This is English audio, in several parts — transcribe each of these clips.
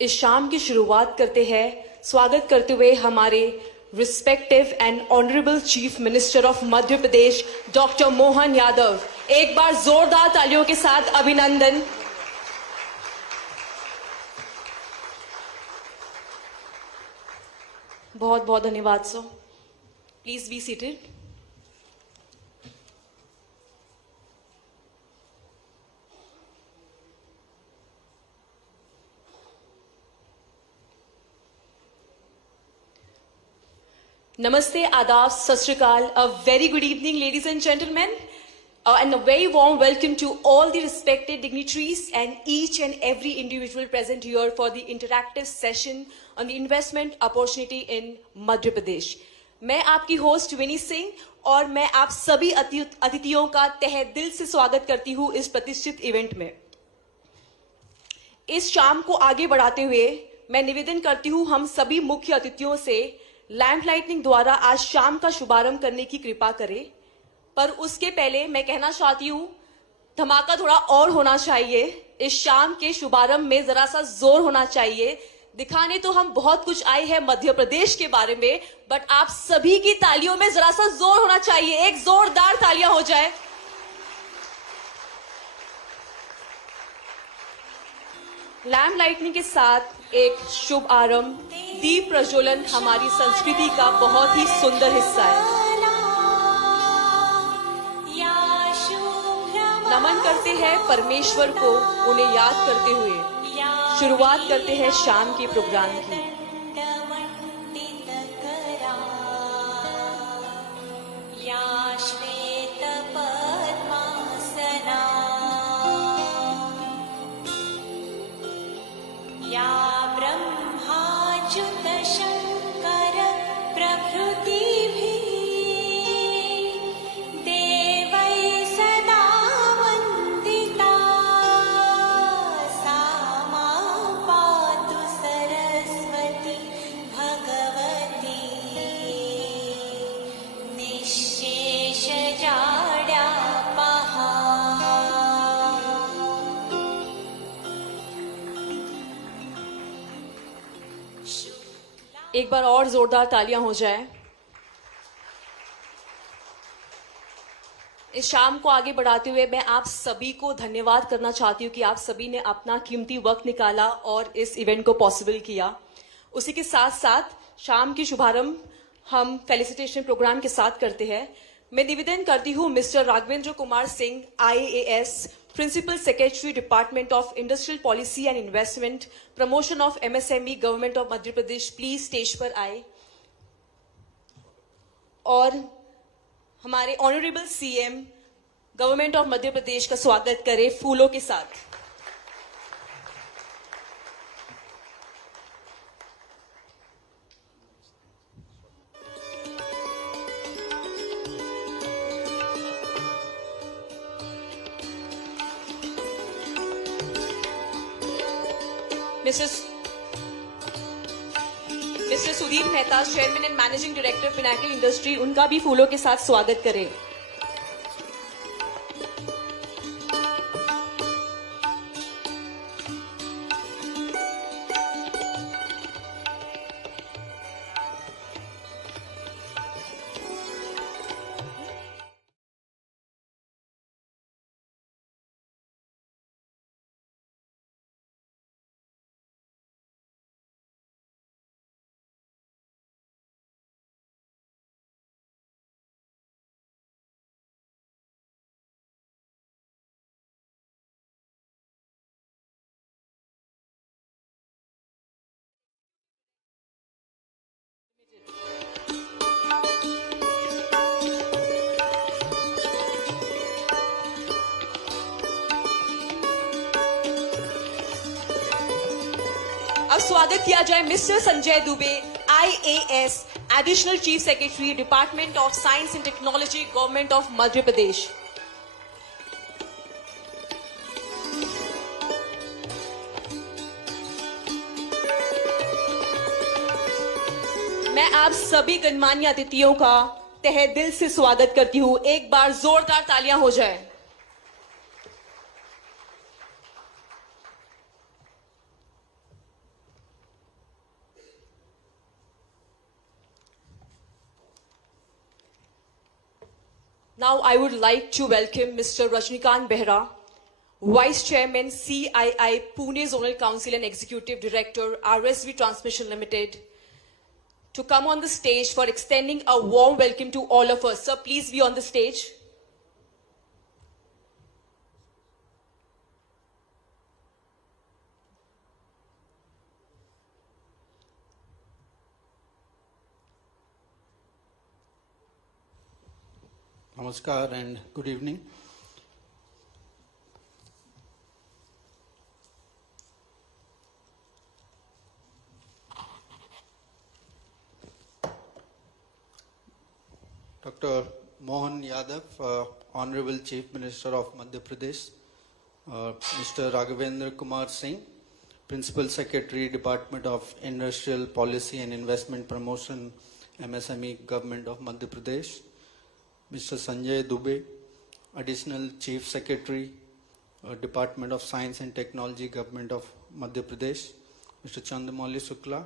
इस शाम की शुरुआत करते हैं स्वागत करते हुए हमारे respective and honourable chief minister of Madhya Pradesh doctor Mohan Yadav. एक बार जोरदार तालियों के साथ अभिनंदन। बहुत बहुत धन्यवाद sir. Please be seated. Namaste, Adab, Sat Shri Akal. A very good evening, ladies and gentlemen, and a very warm welcome to all the respected dignitaries and each and every individual present here for the interactive session on the investment opportunity in Madhya Pradesh. मैं आपकी host विनी सिंह और मैं आप सभी अतिथियों का तहे दिल से स्वागत करती हूँ इस प्रतिष्ठित इवेंट में। इस शाम को आगे बढ़ाते हुए मैं निवेदन करती हूँ हम सभी मुख्य अतिथियों से लैंप लाइटनिंग द्वारा आज शाम का शुभारंभ करने की कृपा करें। पर उसके पहले मैं कहना चाहती हूँ धमाका थोड़ा और होना चाहिए। इस शाम के शुभारंभ में जरा सा जोर होना चाहिए। दिखाने तो हम बहुत कुछ आए हैं मध्य प्रदेश के बारे में, बट आप सभी की तालियों में जरा सा जोर होना चाहिए। एक जोरदार तालियां हो जाए। लैम्प लाइटनिंग के साथ एक शुभ आरंभ, दीप प्रज्वलन हमारी संस्कृति का बहुत ही सुंदर हिस्सा है। नमन करते हैं परमेश्वर को उन्हें याद करते हुए शुरुआत करते हैं शाम के प्रोग्राम की। एक बार और जोरदार तालियां हो जाए। इस शाम को आगे बढ़ाते हुए मैं आप सभी को धन्यवाद करना चाहती हूं कि आप सभी ने अपना कीमती वक्त निकाला और इस इवेंट को पॉसिबल किया। उसी के साथ साथ शाम की शुभारंभ हम फेलिसिटेशन प्रोग्राम के साथ करते हैं। मैं निवेदन करती हूं mister Raghavendra Kumar Singh, IAS, principal secretary department of industrial policy and investment, promotion of MSME, government of Madhya Pradesh, please stage पर आए और हमारे honourable CM government of Madhya Pradesh का स्वागत करें फूलों के साथ। Mister Sudeep Mehta, chairman and managing director Pinnacle industry, उनका भी फूलों के साथ स्वागत करें। अब स्वागत किया जाए mister Sanjay Dubey, IAS, additional chief secretary, department of science and technology, government of Madhya Pradesh. मैं आप सभी गणमान्य अतिथियों का तहे दिल से स्वागत करती हूं। एक बार जोरदार तालियां हो जाए। Now I would like to welcome Mr. Rajnikant Behra, Vice Chairman, CII, Pune Zonal Council and Executive Director, RSV Transmission Limited, to come on the stage for extending a warm welcome to all of us. Sir, please be on the stage. Namaskar and good evening. Dr. Mohan Yadav, Honorable Chief Minister of Madhya Pradesh, Mr. Raghavendra Kumar Singh, Principal Secretary, Department of Industrial Policy and Investment Promotion, MSME, Government of Madhya Pradesh, Mr. Sanjay Dubey, Additional Chief Secretary, Department of Science and Technology, Government of Madhya Pradesh, Mr. Chandramouli Shukla,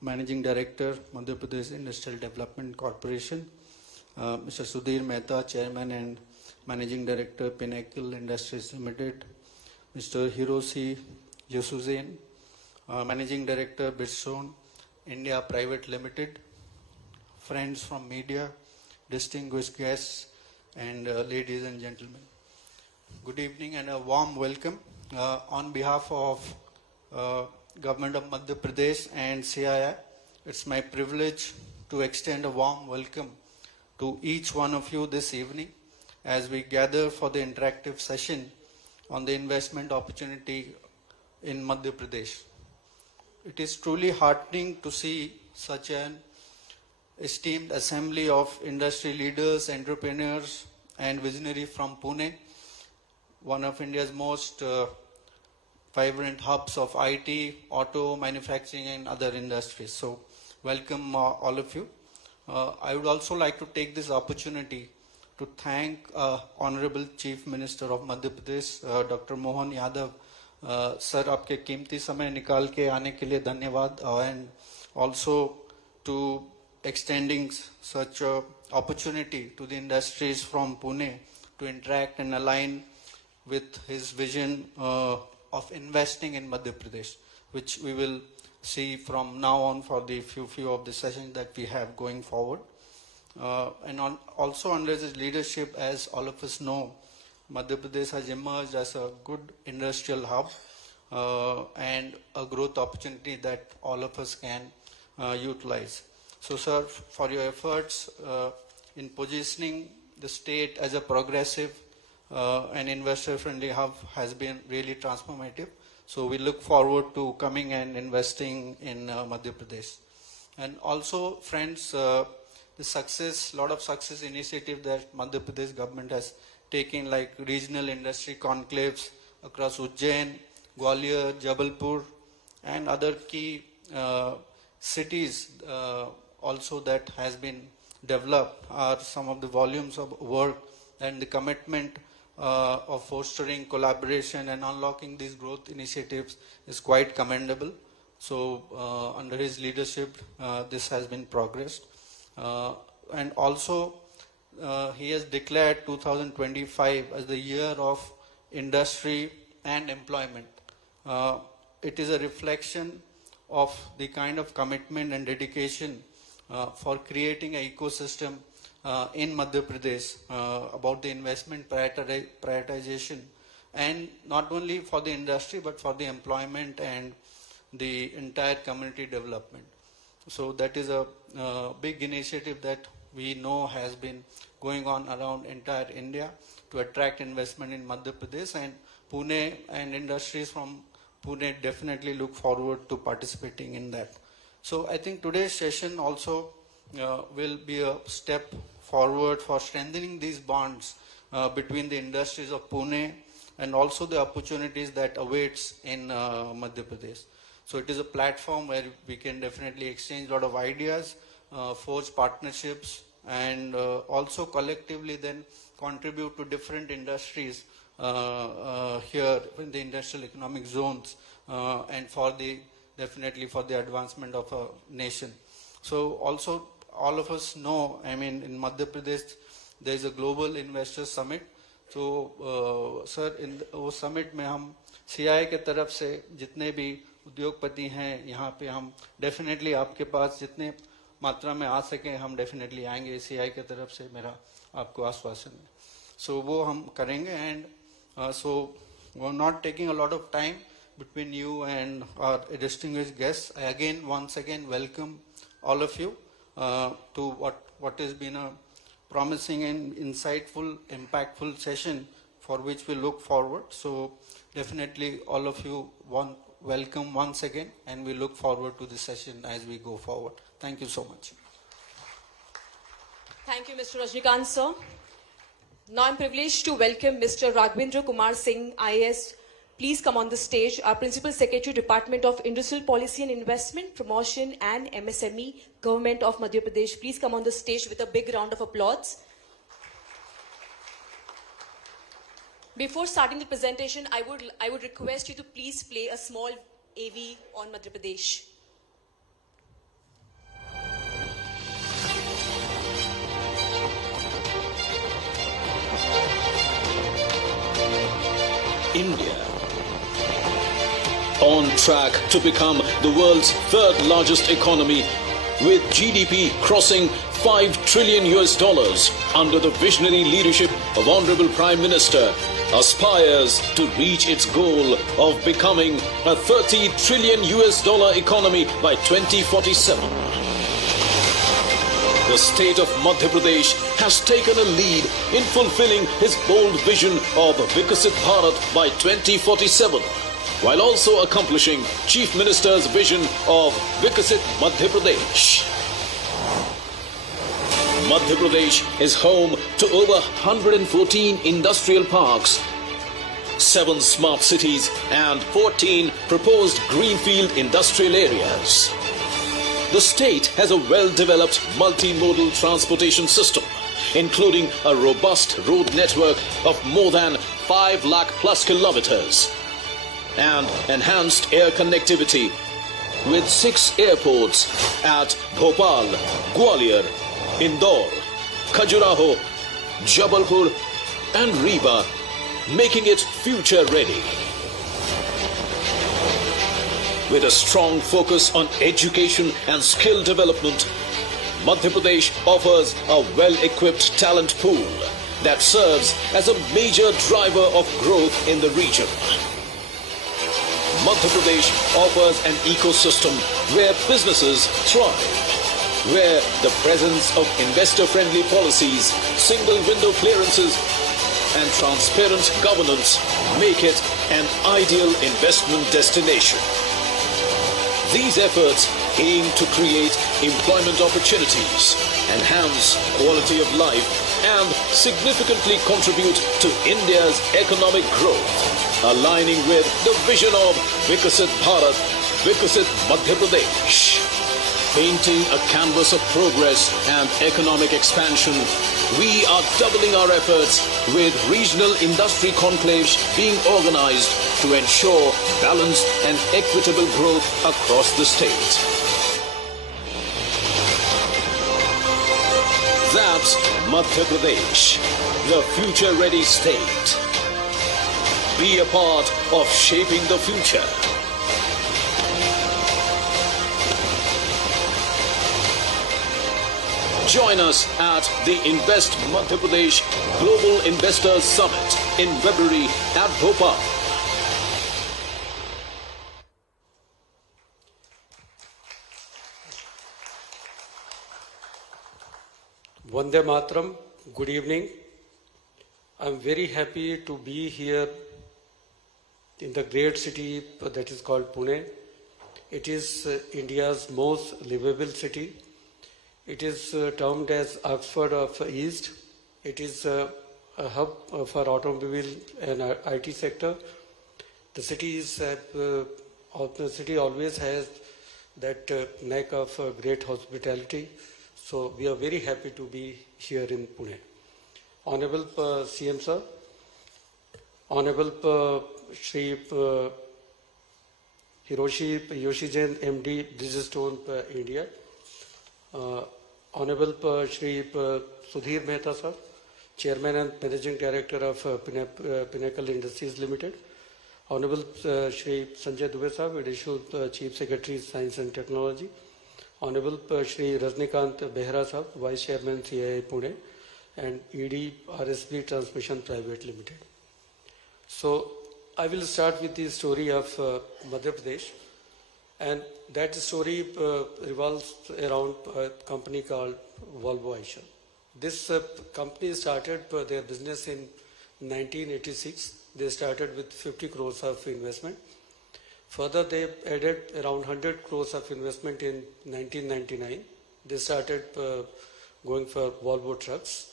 Managing Director, Madhya Pradesh Industrial Development Corporation, Mr. Sudhir Mehta, Chairman and Managing Director, Pinnacle Industries Limited, Mr. Hiroshi Yosuzen, Managing Director, Bitstone India Private Limited, friends from media, distinguished guests, and ladies and gentlemen. Good evening and a warm welcome. On behalf of Government of Madhya Pradesh and CII, it's my privilege to extend a warm welcome to each one of you this evening as we gather for the interactive session on the investment opportunity in Madhya Pradesh. It is truly heartening to see such an esteemed assembly of industry leaders, entrepreneurs, and visionaries from Pune, one of India's most vibrant hubs of IT, auto, manufacturing, and other industries. So, welcome all of you. I would also like to take this opportunity to thank Honorable Chief Minister of Madhya Pradesh, Dr. Mohan Yadav. Sir, आपके कीमती समय निकाल के आने के लिए धन्यवाद, and also to extending such a opportunity to the industries from Pune to interact and align with his vision of investing in Madhya Pradesh, which we will see from now on for the few of the sessions that we have going forward. Also under his leadership, as all of us know, Madhya Pradesh has emerged as a good industrial hub and a growth opportunity that all of us can utilize. So, sir, for your efforts in positioning the state as a progressive and investor-friendly hub has been really transformative. So we look forward to coming and investing in Madhya Pradesh. And also, friends, the lot of success initiative that Madhya Pradesh government has taken, like regional industry conclaves across Ujjain, Gwalior, Jabalpur, and other key cities also that has been developed, are some of the volumes of work and the commitment of fostering collaboration and unlocking these growth initiatives is quite commendable. So under his leadership, this has been progressed. And also, he has declared 2025 as the year of industry and employment. It is a reflection of the kind of commitment and dedication for creating an ecosystem in Madhya Pradesh about the investment prioritization, and not only for the industry but for the employment and the entire community development. So that is a big initiative that we know has been going on around entire India to attract investment in Madhya Pradesh, and Pune and industries from Pune definitely look forward to participating in that. So I think today's session also will be a step forward for strengthening these bonds between the industries of Pune and also the opportunities that awaits in Madhya Pradesh. So it is a platform where we can definitely exchange a lot of ideas, forge partnerships, and also collectively then contribute to different industries here in the industrial economic zones and for the definitely for the advancement of a nation. So also all of us know, I mean, in Madhya Pradesh, there is a global investor summit. तो sir वो summit में हम CI के तरफ से जितने भी उद्योगपति हैं यहाँ पे हम definitely आपके पास जितने मात्रा में आ सके हम definitely आएंगे. CI के तरफ से मेरा आपको आश्वासन है. So वो हम करेंगे and so we're not taking a lot of time between you and our distinguished guests. I again, once again, welcome all of you to what has been a promising and insightful, impactful session for which we look forward. So definitely all of you welcome once again, and we look forward to this session as we go forward. Thank you so much. Thank you, Mr. Rajnikant, sir. Now I'm privileged to welcome Mr. Raghvendra Kumar Singh, IAS. Please come on the stage. Our Principal Secretary, Department of Industrial Policy and Investment, Promotion and MSME, Government of Madhya Pradesh. Please come on the stage with a big round of applause. Before starting the presentation, I would request you to please play a small AV on Madhya Pradesh. India, on track to become the world's third largest economy, with GDP crossing $5 trillion under the visionary leadership of Honorable Prime Minister, aspires to reach its goal of becoming a $30 trillion economy by 2047. The state of Madhya Pradesh has taken a lead in fulfilling his bold vision of Vikasit Bharat by 2047, while also accomplishing Chief Minister's vision of Vikasit Madhya Pradesh. Madhya Pradesh is home to over 114 industrial parks, 7 smart cities and 14 proposed greenfield industrial areas. The state has a well-developed multimodal transportation system, including a robust road network of more than 5 lakh plus kilometers and enhanced air connectivity with 6 airports at Bhopal, Gwalior, Indore, Khajuraho, Jabalpur and Rewa, making it future ready. With a strong focus on education and skill development, Madhya Pradesh offers a well-equipped talent pool that serves as a major driver of growth in the region. Madhya Pradesh offers an ecosystem where businesses thrive, where the presence of investor-friendly policies, single window clearances and transparent governance make it an ideal investment destination. These efforts aim to create employment opportunities, enhance quality of life, and significantly contribute to India's economic growth, aligning with the vision of Vikasit Bharat, Vikasit Madhya Pradesh. Painting a canvas of progress and economic expansion, we are doubling our efforts with regional industry conclaves being organized to ensure balanced and equitable growth across the state. That's Madhya Pradesh, the future-ready state. Be a part of shaping the future. Join us at the Invest Madhya Pradesh Global Investors Summit in February at Bhopal. Vande Mataram, good evening. I'm very happy to be here in the great city that is called Pune. It is India's most livable city. It is termed as Oxford of the East. It is a hub for automobile and IT sector. The city always has that knack of great hospitality. So we are very happy to be here in Pune. Honorable CM Sir, Honorable Shri Hiroshi Yoshizen MD, Bridgestone India, Honorable Shri Sudhir Mehta Sir, Chairman and Managing Director of Pinnacle Industries Limited, Honorable Shri Sanjay Dubey Sahab, Additional Chief Secretary, Science and Technology, Honorable Shri Rajnikant Behra Sahab, Vice Chairman, CII Pune, and ED RSB Transmission Private Limited. So I will start with the story of Madhya Pradesh, and that story revolves around a company called Volvo Eicher. This company started their business in 1986. They started with 50 crores of investment. Further, they added around 100 crores of investment in 1999. They started going for Volvo trucks.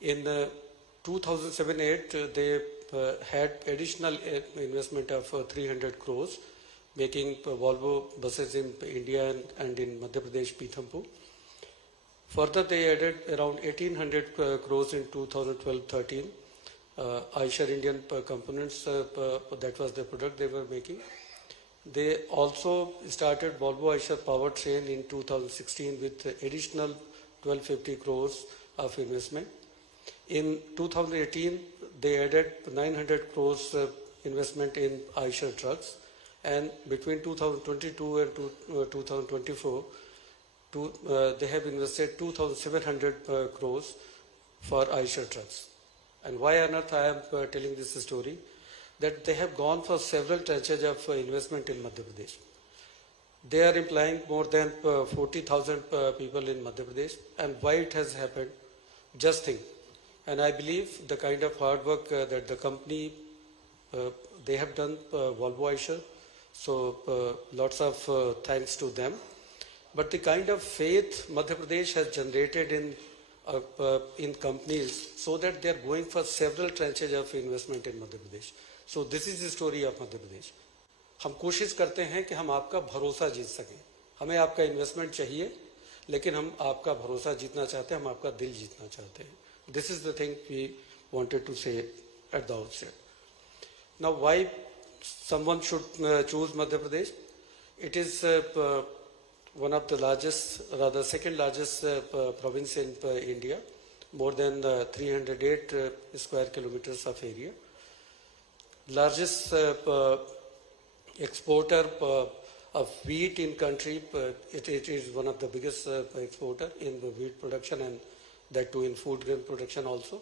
In 2007-8, they had additional investment of 300 crores, making Volvo buses in India and in Madhya Pradesh, Pithampur. Further, they added around 1800 crores in 2012-13. Eicher Indian components, that was the product they were making. They also started Volvo Eicher powertrain in 2016 with additional 1250 crores of investment. In 2018, they added 900 crores investment in Eicher trucks, and between 2022 and 2024, they have invested 2,700 crores for Eicher trucks. And why on earth I am telling this story? That they have gone for several tranches of investment in Madhya Pradesh. They are employing more than 40,000 people in Madhya Pradesh. And why it has happened? Just think. And I believe the kind of hard work that the company, they have done, Volvo Eicher, so lots of thanks to them. But the kind of faith Madhya Pradesh has generated in companies, so that they are going for several tranches of investment in Madhya Pradesh. So this is the story of Madhya Pradesh. हम कोशिश करते हैं कि हम आपका भरोसा जीत सकें. हमें आपका इन्वेस्टमेंट चाहिए, लेकिन हम आपका भरोसा जीतना चाहते हैं, हम आपका दिल जीतना चाहते हैं. This is the thing we wanted to say at the outset. Now, why someone should choose Madhya Pradesh? It is one of the largest, rather second largest province in India, more than 308 square kilometers of area. Largest exporter of wheat in country. It is one of the biggest exporter in the wheat production, and that too in food grain production also.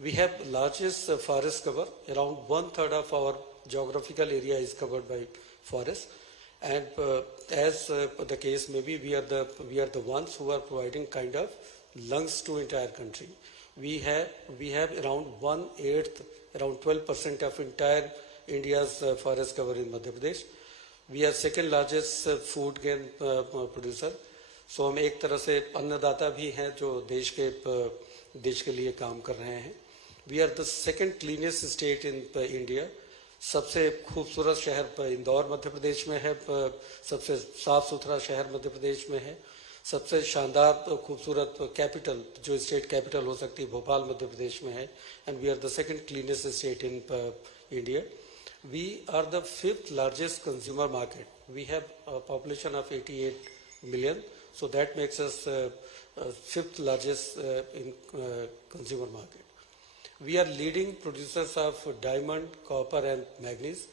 We have largest forest cover. Around 1/3 of our geographical area is covered by forest. And as the case may be, we are the ones who are providing kind of lungs to entire country. We have around 1/8, around 12% of entire India's forest cover in Madhya Pradesh. We are second largest food grain producer. So हम एक तरह से अन्नदाता भी हैं जो देश के लिए काम कर रहे हैं. We are the second cleanest state in India. सबसे खूबसूरत शहर इंदौर मध्य प्रदेश में है, सबसे साफ सुथरा शहर मध्य प्रदेश में है, सबसे शानदार खूबसूरत कैपिटल जो स्टेट कैपिटल हो सकती है भोपाल मध्य प्रदेश में है. And we are the second cleanest state in India. We are the 5th largest consumer market. We have a population of 88 million. So that makes us 5th largest in consumer market. We are leading producers of diamond, copper and manganese.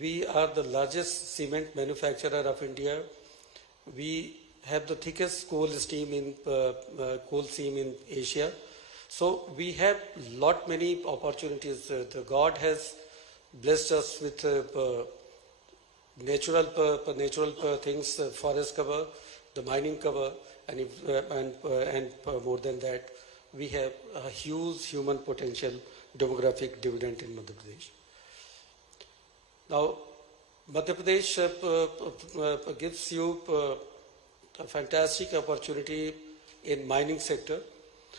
We are the largest cement manufacturer of India. We have the thickest coal seam in Asia. So we have many opportunities. God has blessed us with natural things, forest cover, the mining cover, and more than that, we have a huge human potential demographic dividend in Madhya Pradesh. Now, Madhya Pradesh gives you a fantastic opportunity in mining sector.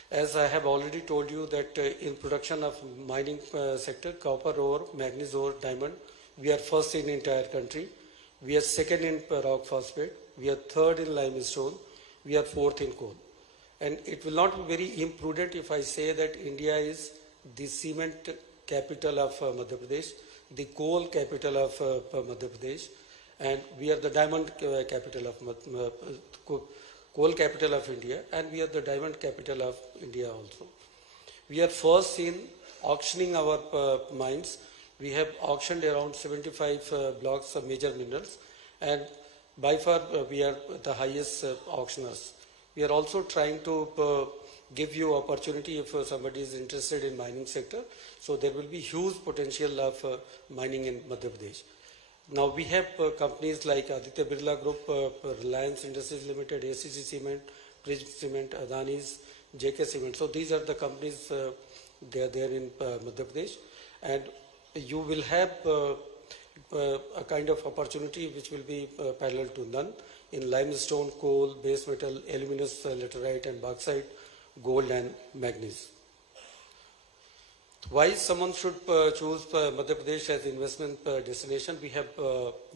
As I have already told you that in production of mining sector, copper ore, manganese ore, diamond, we are first in entire country. We are second in rock phosphate. We are third in limestone. We are fourth in coal. And it will not be very imprudent if I say that India is the cement capital of Madhya Pradesh, the coal capital of Madhya Pradesh, and we are the diamond capital of coal capital of India, and we are the diamond capital of India also. We are first in auctioning our mines. We have auctioned around 75 blocks of major minerals, and by far we are the highest auctioners. We are also trying to give you opportunity if somebody is interested in mining sector. So there will be huge potential of mining in Madhya Pradesh. Now we have companies like Aditya Birla Group, Reliance Industries Limited, ACC Cement, Bridge Cement, Adani's, JK Cement. So these are the companies, they are there in Madhya Pradesh, and you will have a kind of opportunity which will be parallel to none in limestone, coal, base metal, aluminous, laterite and bauxite, gold and manganese. Why someone should choose Madhya Pradesh as investment destination? We have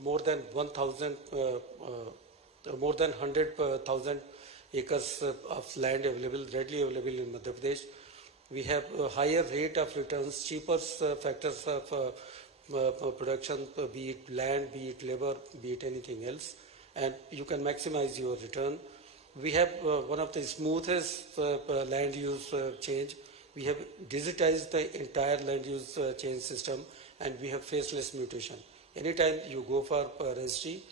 more than 100,000 acres of land available, readily available in Madhya Pradesh. We have a higher rate of returns, cheaper factors of production, be it land, be it labor, be it anything else, and you can maximize your return. We have one of the smoothest land use change. We have digitized the entire land use change system, and we have faceless mutation. Anytime you go for registry,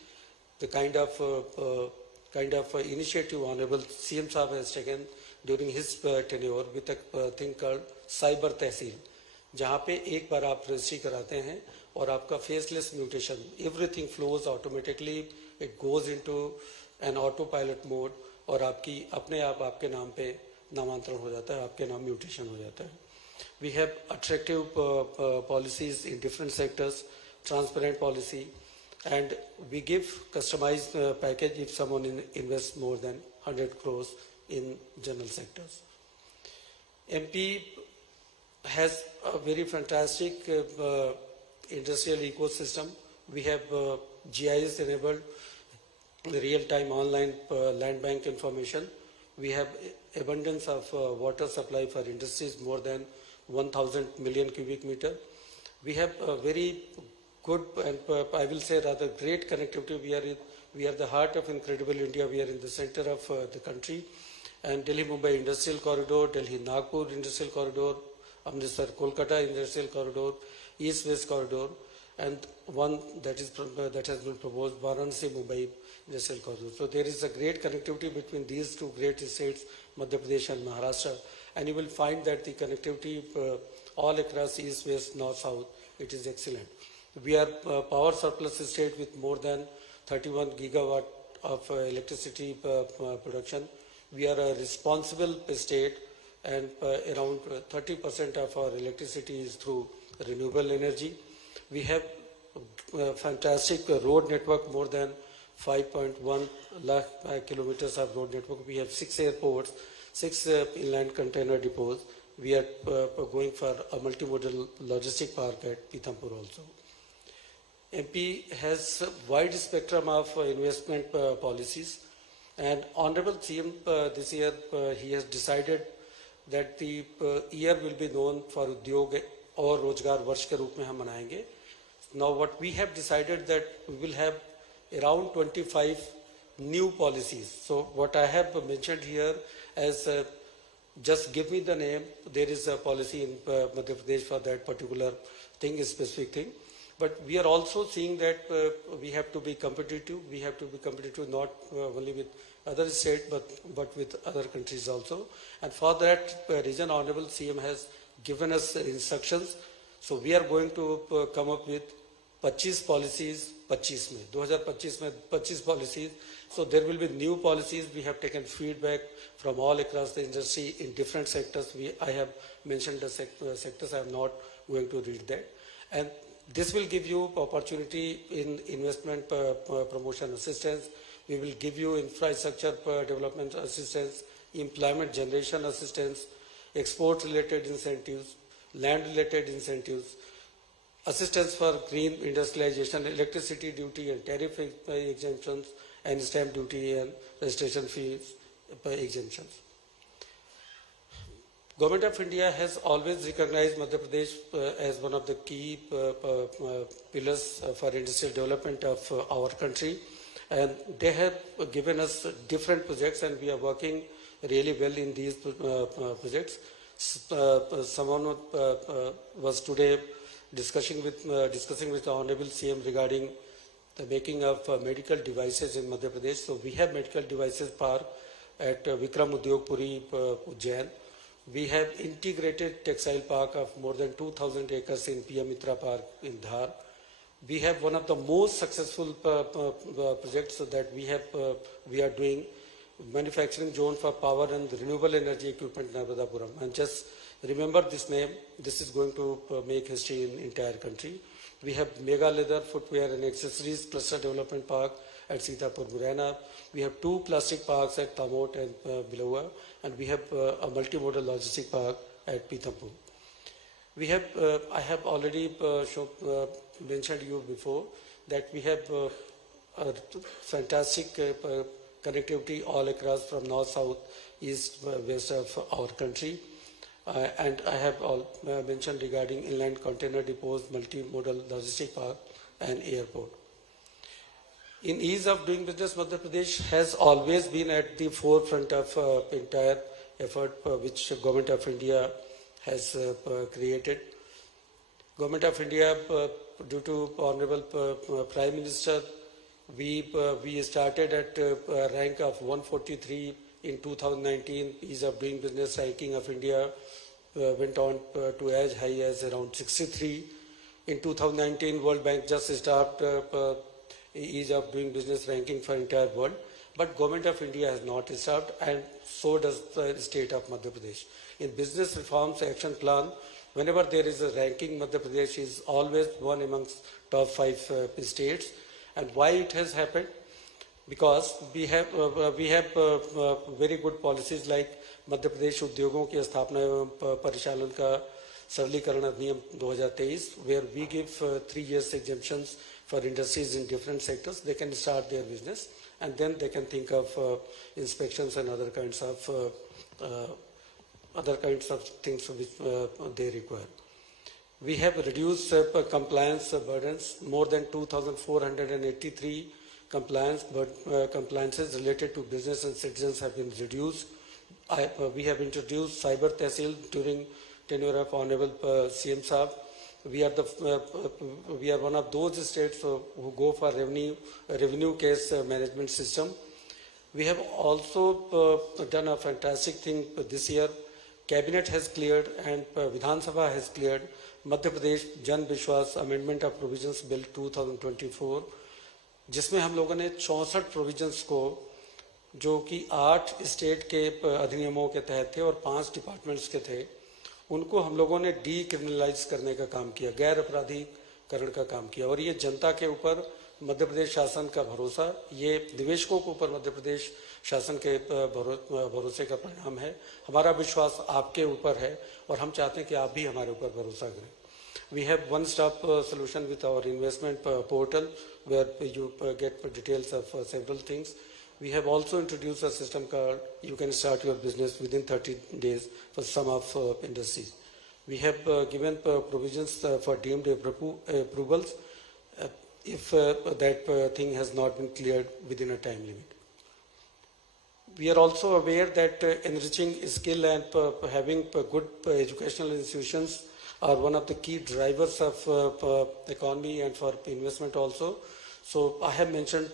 the kind of initiative Honorable CM Saab has taken during his tenure with a thing called Cyber Tehsil, जहाँ पे एक बार आप registry कराते हैं और आपका faceless mutation, everything flows automatically, it goes into an auto pilot mode और आपकी अपने आप आपके नाम पे नामांतरण हो जाता है, आपके नाम म्यूटेशन हो जाता है. We have attractive policies in different sectors, transparent policy, and we give customized package if someone invests more than 100 crores in general sectors. MP has a very fantastic industrial ecosystem. We have GIS enabled real-time online land bank information. We have abundance of water supply for industries, more than 1,000 million cubic meter. We have a very good and I will say rather great connectivity. We are the heart of incredible India. We are in the center of the country. And Delhi-Mumbai Industrial Corridor, Delhi-Nagpur Industrial Corridor, Amritsar Kolkata Industrial Corridor, East-West Corridor, and one that has been proposed, Varanasi-Mumbai Industrial Corridor. So there is a great connectivity between these two great states, Madhya Pradesh and Maharashtra, and you will find that the connectivity all across East, West, North, South, it is excellent. We are power surplus state with more than 31 gigawatt of electricity production. We are a responsible state, and around 30% of our electricity is through renewable energy. We have fantastic road network, more than 5.1 lakh kilometers of road network. We have 6 airports, 6 inland container depots. We are going for a multimodal logistic park at Pithampur also. MP has a wide spectrum of investment policies, and Honorable CM this year he has decided that the year will be known for Udyog और रोजगार वर्ष के रूप में हम मनाएंगे. Now what we have decided that we will have around 25 new policies. So what I have mentioned here as just give me the name. There is a policy in Madhya Pradesh for that particular thing, a specific thing. But we are also seeing that we have to be competitive. We have to be competitive not only with other states but with other countries also. And for that reason, Honorable CM has given us instructions. So we are going to come up with 25 policies, 2025 में 25 policies. So there will be new policies. We have taken feedback from all across the industry in different sectors. I have mentioned the sectors. I am not going to read that. And this will give you opportunity in investment promotion assistance. We will give you infrastructure development assistance, employment generation assistance, export-related incentives, land-related incentives, assistance for green industrialization, electricity duty and tariff exemptions, and stamp duty and registration fees exemptions. Government of India has always recognized Madhya Pradesh as one of the key pillars for industrial development of our country, and they have given us different projects, and we are working really well in these projects. Someone was today discussing with the Honorable CM regarding the making of medical devices in Madhya Pradesh. So we have medical devices park at Vikram Udyogpuri, Ujjain. We have integrated textile park of more than 2,000 acres in PM Mitra Park in Dhar. We have one of the most successful projects that we are doing, manufacturing zone for power and renewable energy equipment in Narmadapuram. And just remember this name, this is going to make history in entire country. We have mega leather, footwear and accessories cluster development park at Sitapur, Murena. We have 2 plastic parks at Tamot and Bilaua, and we have a multimodal logistic park at Pithampur. We have, I have already mentioned you before that we have a fantastic connectivity all across from north, south, east, west of our country. And I have mentioned regarding inland container depots, multimodal logistic park and airport. In ease of doing business, Madhya Pradesh has always been at the forefront of entire effort which Government of India has created. Government of India, due to Honorable Prime Minister, we started at a rank of 143 in 2019, ease of doing business ranking of India went on to as high as around 63. In 2019, World Bank just started ease of doing business ranking for entire world, but Government of India has not started, and so does the state of Madhya Pradesh. In business reforms action plan, whenever there is a ranking, Madhya Pradesh is always one amongst top 5 states. And why it has happened? Because we have very good policies like Madhya Pradesh उद्योगों की स्थापना एवं परिचालन का सरलीकरण अधिनियम 2023, where we give 3 years exemptions for industries in different sectors. They can start their business and then they can think of inspections and other kinds of things which they require. We have reduced compliance burdens. More than 2,483 compliances related to business and citizens have been reduced. We have introduced Cyber Tehsil during tenure of Honorable CM Saab. We are one of those states who go for revenue case management system. We have also done a fantastic thing this year. Cabinet has cleared and Vidhan Sabha has cleared Madhya Pradesh Jan Vishwas Amendment of Provisions Bill 2024, जिसमें हम लोगों ने 64 provisions को जो कि 8 state के अधिनियमों के तहत थे और 5 डिपार्टमेंट्स के थे, उनको हम लोगों ने डीक्रिमिनलाइज करने का काम किया, गैर अपराधीकरण का काम किया. और ये जनता के ऊपर मध्य प्रदेश शासन का भरोसा, ये निवेशकों के ऊपर मध्य प्रदेश शासन के भरोसे का परिणाम है. हमारा विश्वास आपके ऊपर है और हम चाहते हैं कि आप भी हमारे ऊपर भरोसा करें. We have one-stop solution with our investment portal where you get details of several things. We have also introduced a system called you can start your business within 30 days for some of industries. We have given provisions for deemed approvals if that thing has not been cleared within a time limit. We are also aware that enriching skill and having good educational institutions are one of the key drivers of economy and for investment also. So I have mentioned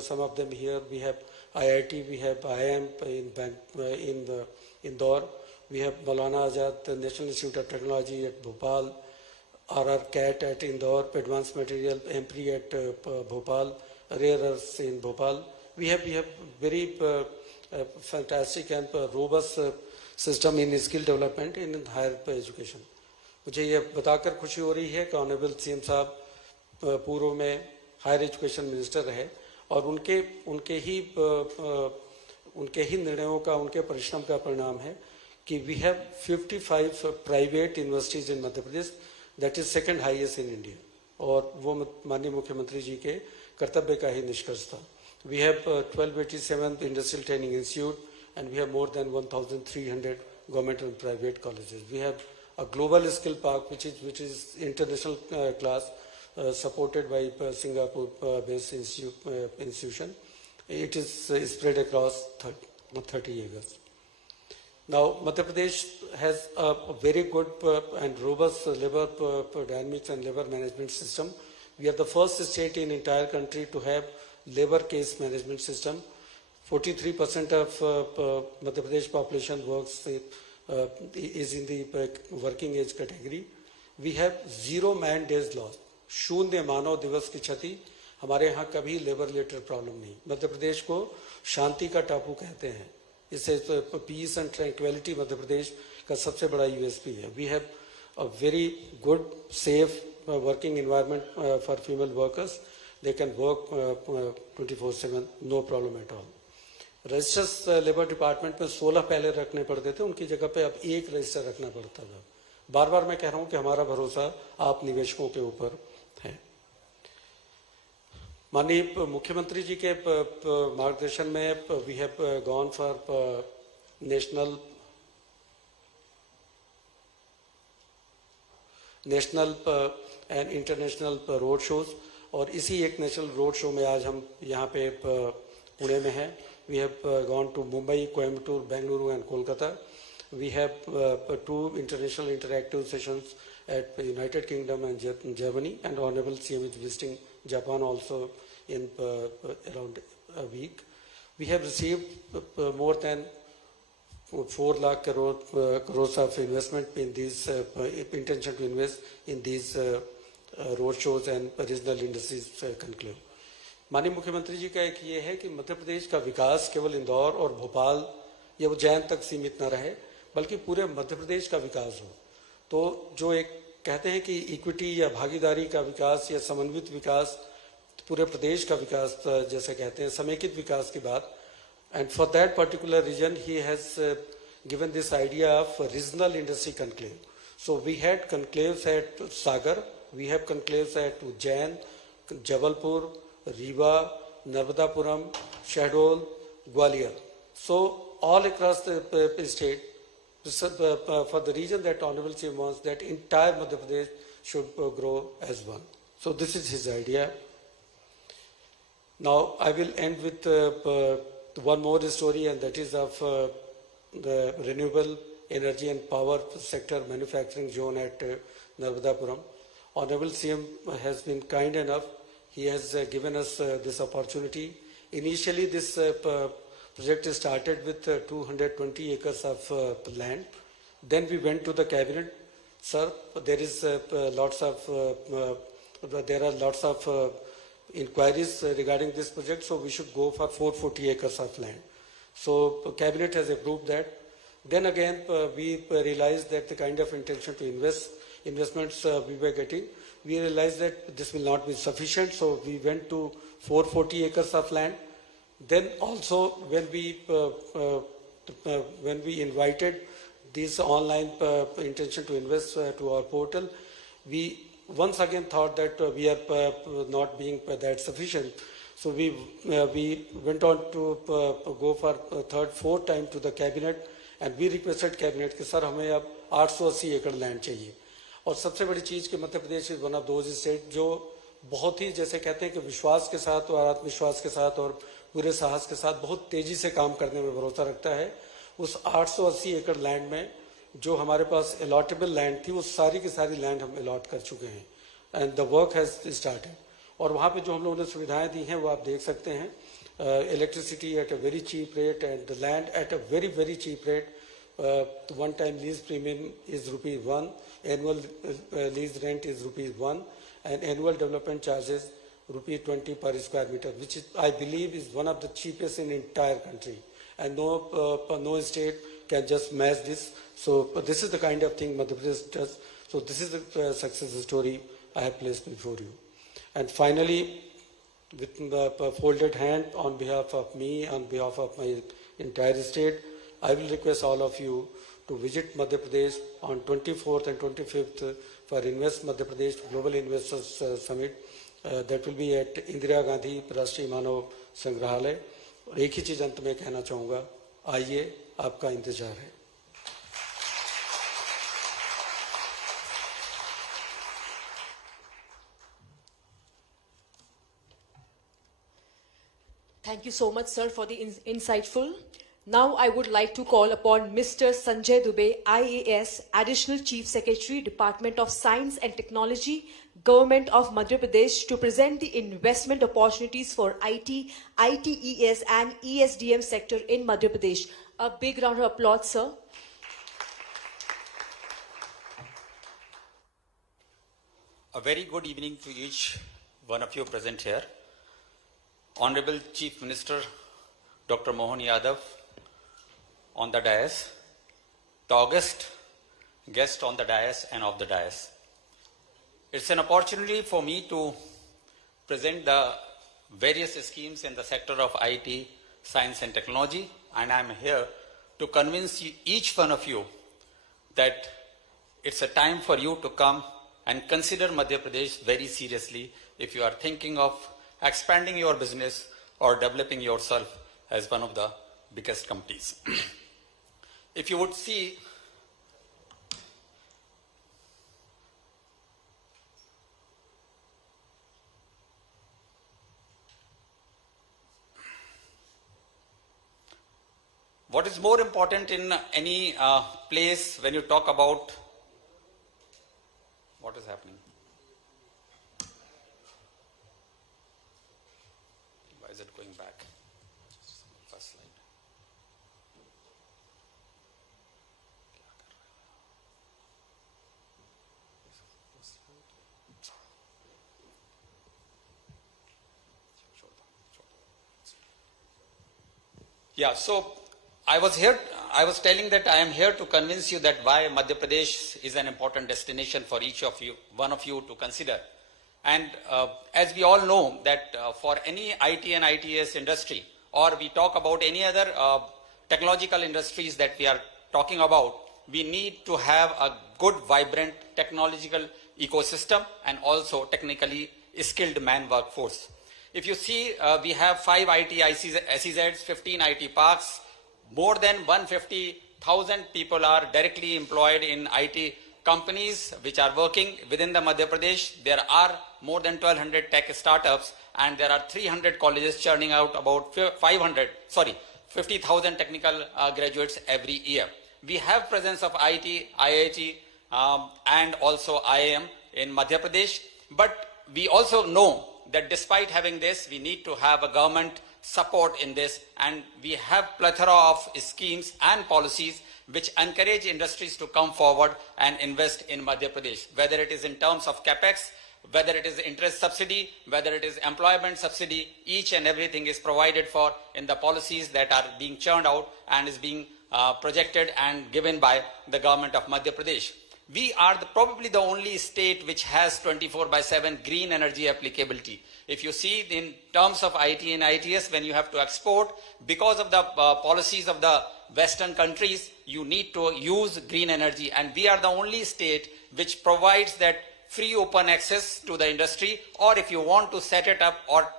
some of them here. We have IIT, we have IIM in Indore, we have Maulana Azad National Institute of Technology at Bhopal, RR CAT at Indore, Advanced Material EMPRI at Bhopal, Rare Earths in Bhopal. We have very fantastic and robust system in skill development in higher education. मुझे ये बताकर खुशी हो रही है कि honourable CM साहब पूर्व में हायर एजुकेशन मिनिस्टर रहे और उनके ही निर्णयों का, उनके परिश्रम का परिणाम है कि we have 55 private universities in Madhya Pradesh, that is second highest in India. और वो माननीय मुख्यमंत्री जी के कर्तव्य का ही निष्कर्ष था. We have 1287 industrial training institute and we have more than 1300 government and private colleges. We have a global skill park which is international class, supported by Singapore based institution. It is spread across 30 acres. Now, Madhya Pradesh has a very good and robust labor dynamics and labor management system. We are the first state in entire country to have labor case management system. 43% of Madhya Pradesh population works is in the working age category. We have 0 man days lost. शून्य मानव दिवस की क्षति. हमारे यहाँ कभी labour related problem नहीं. मध्य प्रदेश को शांति का टापू कहते हैं. इससे peace and tranquillity Madhya Pradesh का सबसे बड़ा यूएसपी है. We have a very good safe working environment for female workers. They can work 24/7, no problem at all. Registers labour department में 16 पहले रखने पड़ते थे, उनकी जगह पे अब 1 रजिस्टर रखना पड़ता था. बार बार मैं कह रहा हूं कि हमारा भरोसा आप निवेशकों के ऊपर है. माननीय मुख्यमंत्री जी के मार्गदर्शन में we have gone for national and international road shows, और इसी एक नेशनल रोड शो में आज हम यहाँ पे पुणे में हैं. We have gone to Mumbai, Coimbatore, Bengaluru and Kolkata. We have 2 international interactive sessions at United Kingdom and Germany, and Honorable CM is visiting Japan also in around a week. We have received more than 4 lakh crores of investment in these, intention to invest in these road shows and regional industries conclave. माननीय मुख्यमंत्री जी का एक ये है कि मध्य प्रदेश का विकास केवल इंदौर और भोपाल या उज्जैन तक सीमित न रहे, बल्कि पूरे मध्य प्रदेश का विकास हो. तो जो एक कहते हैं कि इक्विटी या भागीदारी का विकास या समन्वित विकास, पूरे प्रदेश का विकास जैसे कहते हैं, समेकित विकास की बात. And for that particular region he has given this idea of regional industry conclave. So we had conclaves at Sagar, we have conclaves at Ujjain, Jabalpur, Riva, Narmadapuram, Shahdol, Gwalior. So all across the state, for the reason that Honorable CM wants, that entire Madhya Pradesh should grow as one. So this is his idea. Now I will end with one more story, and that is of the renewable energy and power sector manufacturing zone at Narmadapuram. Honorable CM has been kind enough. He has given us this opportunity. Initially, this project started with 220 acres of land. Then we went to the cabinet. Sir, there are lots of inquiries regarding this project, so we should go for 440 acres of land. So cabinet has approved that. Then again, we realized that the kind of intention to investments we were getting, we realized that this will not be sufficient, so we went to 440 acres of land. Then also when we invited this online intention to invest to our portal, we once again thought that we are not being that sufficient. So we went on to go for third, fourth time to the cabinet, and we requested cabinet कि sir हमें अब 880 एकड़ land चाहिए. और सबसे बड़ी चीज़ कि Madhya Pradesh is one of those state जो बहुत ही जैसे कहते हैं कि विश्वास के साथ और आत्मविश्वास के साथ और पूरे साहस के साथ बहुत तेज़ी से काम करने में भरोसा रखता है. उस 880 एकड़ लैंड में जो हमारे पास अलॉटेबल लैंड थी, वो सारी की सारी लैंड हम अलॉट कर चुके हैं, and the work has started. और वहाँ पे जो हम लोगों ने सुविधाएं दी हैं वो आप देख सकते हैं. Electricity at a very cheap rate and the land at a very very cheap rate. One time lease premium is ₹1, annual lease rent is ₹1, and annual development charges ₹20 per square meter, which is, I believe, is one of the cheapest in entire country, and no state can just match this. So this is the kind of thing Madhya Pradesh does. So this is the success story I have placed before you. And finally, with the folded hand, on behalf of me, on behalf of my entire state, I will request all of you to visit Madhya Pradesh on 24th and 25th for Invest Madhya Pradesh Global Investors Summit. That will be at Indira Gandhi राष्ट्रीय मानव संग्रहालय. और एक ही चीज़ अंत में कहना चाहूँगा, आइए, आपका इंतजार है. Thank you so much, sir, for the insightful Now I would like to call upon Mr. Sanjay Dubey, IAS, Additional Chief Secretary, Department of Science and Technology, Government of Madhya Pradesh, to present the investment opportunities for IT, ITES and ESDM sector in Madhya Pradesh. A big round of applause, sir. A very good evening to each one of you present here. Honorable Chief Minister Dr. Mohan Yadav on the dais, the august guest on the dais and off the dais. It's an opportunity for me to present the various schemes in the sector of IT, science and technology, and I'm here to convince each one of you that it's a time for you to come and consider Madhya Pradesh very seriously if you are thinking of expanding your business or developing yourself as one of the biggest companies. If you would see, what is more important in any place when you talk about what is happening? Why is it going back? First slide. Yeah, so I was telling that I am here to convince you that why Madhya Pradesh is an important destination for each of you, one of you to consider. And as we all know that for any IT and ITS industry, or we talk about any other technological industries that we are talking about, we need to have a good, vibrant technological ecosystem and also technically skilled man workforce. If you see, we have 5 IT SEZs, 15 IT parks, more than 150,000 people are directly employed in IT companies which are working within the Madhya Pradesh. There are more than 1,200 tech startups and there are 300 colleges churning out about 50,000 technical graduates every year. We have presence of IT, IIT and also IIM in Madhya Pradesh, but we also know that despite having this, we need to have a government support in this, and we have plethora of schemes and policies which encourage industries to come forward and invest in Madhya Pradesh, whether it is in terms of capex, whether it is interest subsidy, whether it is employment subsidy, each and everything is provided for in the policies that are being churned out and is being projected and given by the government of Madhya Pradesh. We are probably the only state which has 24/7 green energy applicability. If you see in terms of IT and ITS, when you have to export, because of the policies of the Western countries, you need to use green energy. And we are the only state which provides that free open access to the industry, or if you want to set it up or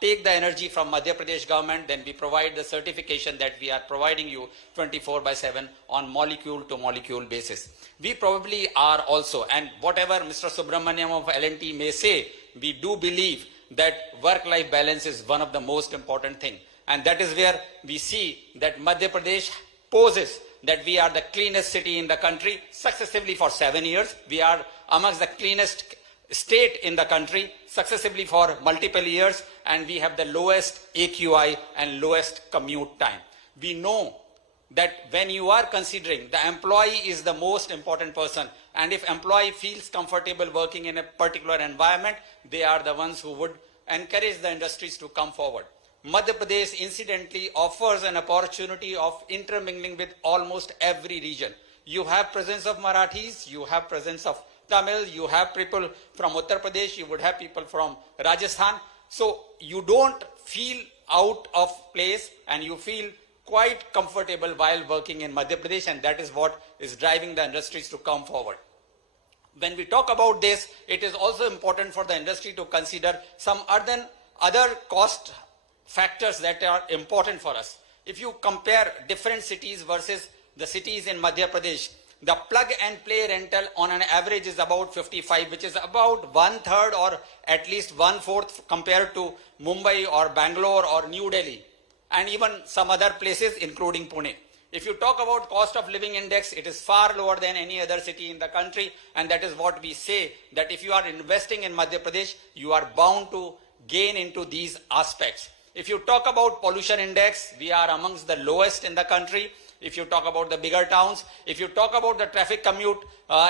take the energy from Madhya Pradesh government, then we provide the certification that we are providing you 24/7 on molecule to molecule basis. We probably are also, and whatever Mr. Subramaniam of L&T may say, we do believe that work-life balance is one of the most important thing. And that is where we see that Madhya Pradesh poses that we are the cleanest city in the country successively for 7 years. We are amongst the cleanest state in the country successively for multiple years, and we have the lowest AQI and lowest commute time. We know that when you are considering, the employee is the most important person, and if employee feels comfortable working in a particular environment, they are the ones who would encourage the industries to come forward. Madhya Pradesh incidentally offers an opportunity of intermingling with almost every region. You have presence of Marathis, you have presence of Tamil, you have people from Uttar Pradesh, you would have people from Rajasthan. So you don't feel out of place and you feel quite comfortable while working in Madhya Pradesh, and that is what is driving the industries to come forward. When we talk about this, it is also important for the industry to consider some other cost factors that are important for us. If you compare different cities versus the cities in Madhya Pradesh, the plug and play rental on an average is about 55, which is about 1/3 or at least 1/4 compared to Mumbai or Bangalore or New Delhi. and even some other places, including Pune. If you talk about cost of living index, it is far lower than any other city in the country, and that is what we say, that if you are investing in Madhya Pradesh, you are bound to gain into these aspects. If you talk about pollution index, we are amongst the lowest in the country. If you talk about the bigger towns, if you talk about the traffic commute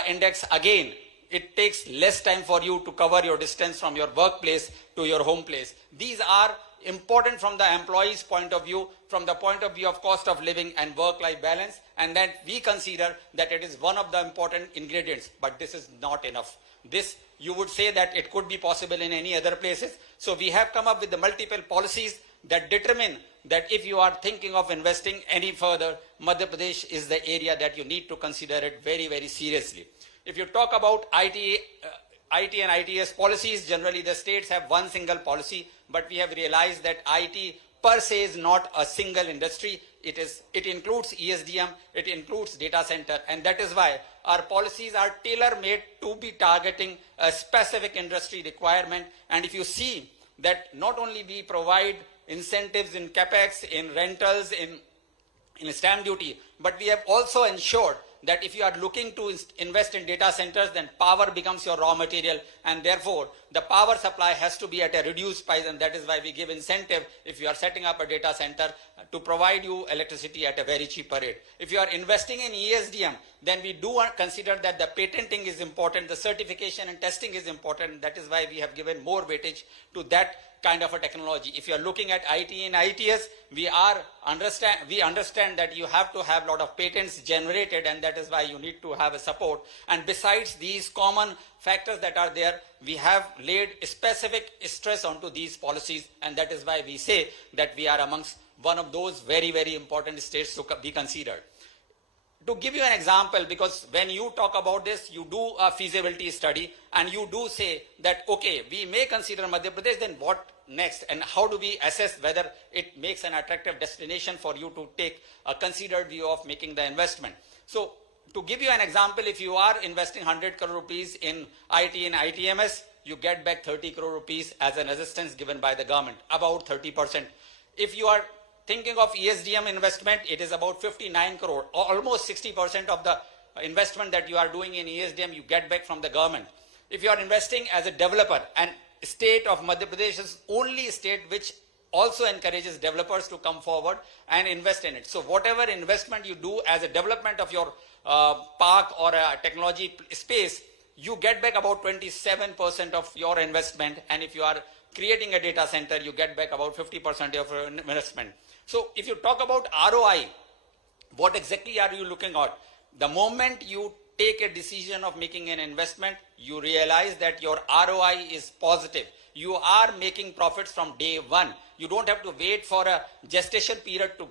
index, again, it takes less time for you to cover your distance from your workplace to your home place. These are important from the employee's point of view, from the point of view of cost of living and work-life balance, and that we consider that it is one of the important ingredients, but this is not enough. This, you would say that it could be possible in any other places. So we have come up with the multiple policies that determine that if you are thinking of investing any further, Madhya Pradesh is the area that you need to consider it very, very seriously. If you talk about IT and ITS policies, generally the states have one single policy, but we have realized that IT per se is not a single industry. It includes ESDM, it includes data center, and that is why our policies are tailor-made to be targeting a specific industry requirement. And if you see that not only we provide incentives in capex, in rentals, in stamp duty, but we have also ensured that if you are looking to invest in data centers, then power becomes your raw material, and therefore the power supply has to be at a reduced price, and that is why we give incentive if you are setting up a data center to provide you electricity at a very cheaper rate. If you are investing in ESDM, then we do consider that the patenting is important, the certification and testing is important. That is why we have given more weightage to that kind of a technology. If you are looking at IT and ITS, we understand that you have to have a lot of patents generated, and that is why you need to have a support. And besides these common factors that are there, we have laid specific stress onto these policies, and that is why we say that we are amongst one of those very, very important states to be considered. To give you an example, because when you talk about this, you do a feasibility study and you do say that, okay, we may consider Madhya Pradesh, then what next? And how do we assess whether it makes an attractive destination for you to take a considered view of making the investment? So to give you an example, if you are investing 100 crore rupees in IT and ITMS, you get back 30 crore rupees as an assistance given by the government, about 30%. If you are thinking of ESDM investment, it is about 59 crore, almost 60% of the investment that you are doing in ESDM, you get back from the government. If you are investing as a developer, and state of Madhya Pradesh is only state which also encourages developers to come forward and invest in it. So whatever investment you do as a development of your park or a technology space, you get back about 27% of your investment. And if you are creating a data center, you get back about 50% of your investment. So if you talk about ROI, what exactly are you looking at? The moment you take a decision of making an investment, you realize that your ROI is positive. You are making profits from day one. You don't have to wait for a gestation period to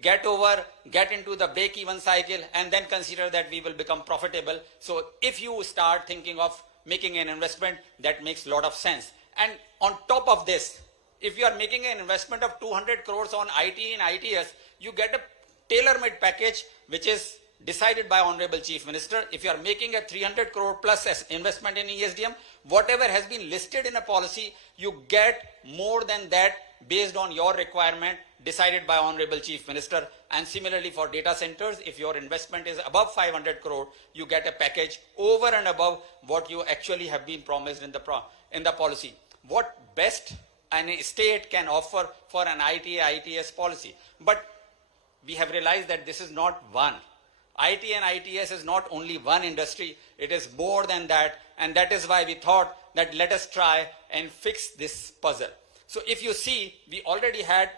get into the break-even cycle and then consider that we will become profitable. So if you start thinking of making an investment, that makes a lot of sense. And on top of this, if you are making an investment of 200 crores on IT and ITS, you get a tailor-made package which is decided by Honorable Chief Minister. If you are making a 300 crore plus investment in ESDM, whatever has been listed in a policy, you get more than that based on your requirement decided by Honorable Chief Minister. And similarly for data centers, if your investment is above 500 crore, you get a package over and above what you actually have been promised in the policy. What best a state can offer for an ITS policy? But we have realized that this is not one. IT and ITS is not only one industry, it is more than that, and that is why we thought that let us try and fix this puzzle. So if you see, we already had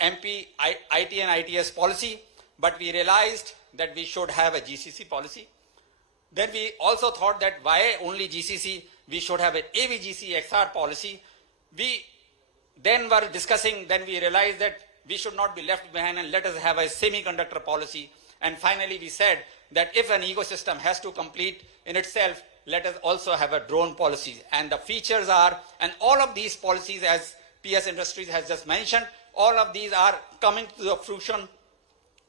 MP IT and ITS policy, but we realized that we should have a GCC policy. Then we also thought that why only GCC, we should have an AVGC XR policy. We then were discussing, then we realized that we should not be left behind and let us have a semiconductor policy. And finally, we said that if an ecosystem has to complete in itself, let us also have a drone policy. And the features are, and all of these policies, as PS Industries has just mentioned, all of these are coming to the fruition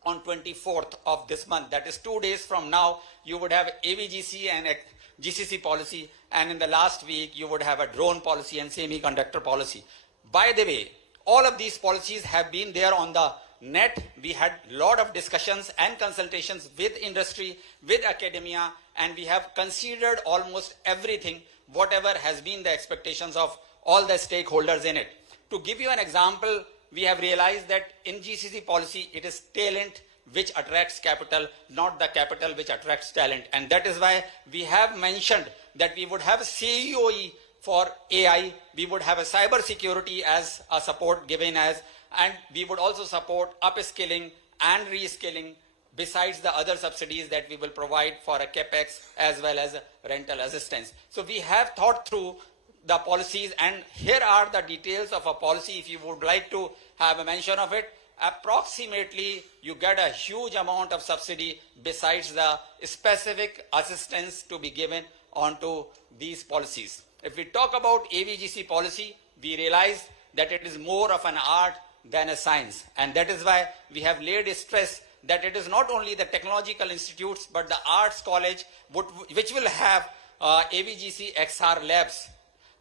on 24th of this month. That is 2 days from now, you would have AVGC and a GCC policy. And in the last week, you would have a drone policy and semiconductor policy. By the way, all of these policies have been there on the net. We had a lot of discussions and consultations with industry, with academia, and we have considered almost everything, whatever has been the expectations of all the stakeholders in it. To give you an example, we have realized that in GCC policy, it is talent which attracts capital, not the capital which attracts talent. And that is why we have mentioned that we would have a COE for AI, we would have a cyber security as a support given as, and we would also support upskilling and reskilling besides the other subsidies that we will provide for a capex as well as a rental assistance. So we have thought through the policies, and here are the details of a policy if you would like to have a mention of it. Approximately you get a huge amount of subsidy besides the specific assistance to be given onto these policies. If we talk about AVGC policy, we realize that it is more of an art than a science, and that is why we have laid stress that it is not only the technological institutes but the arts college which will have AVGC XR labs.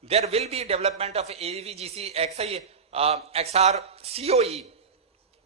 There will be development of AVGC XR COE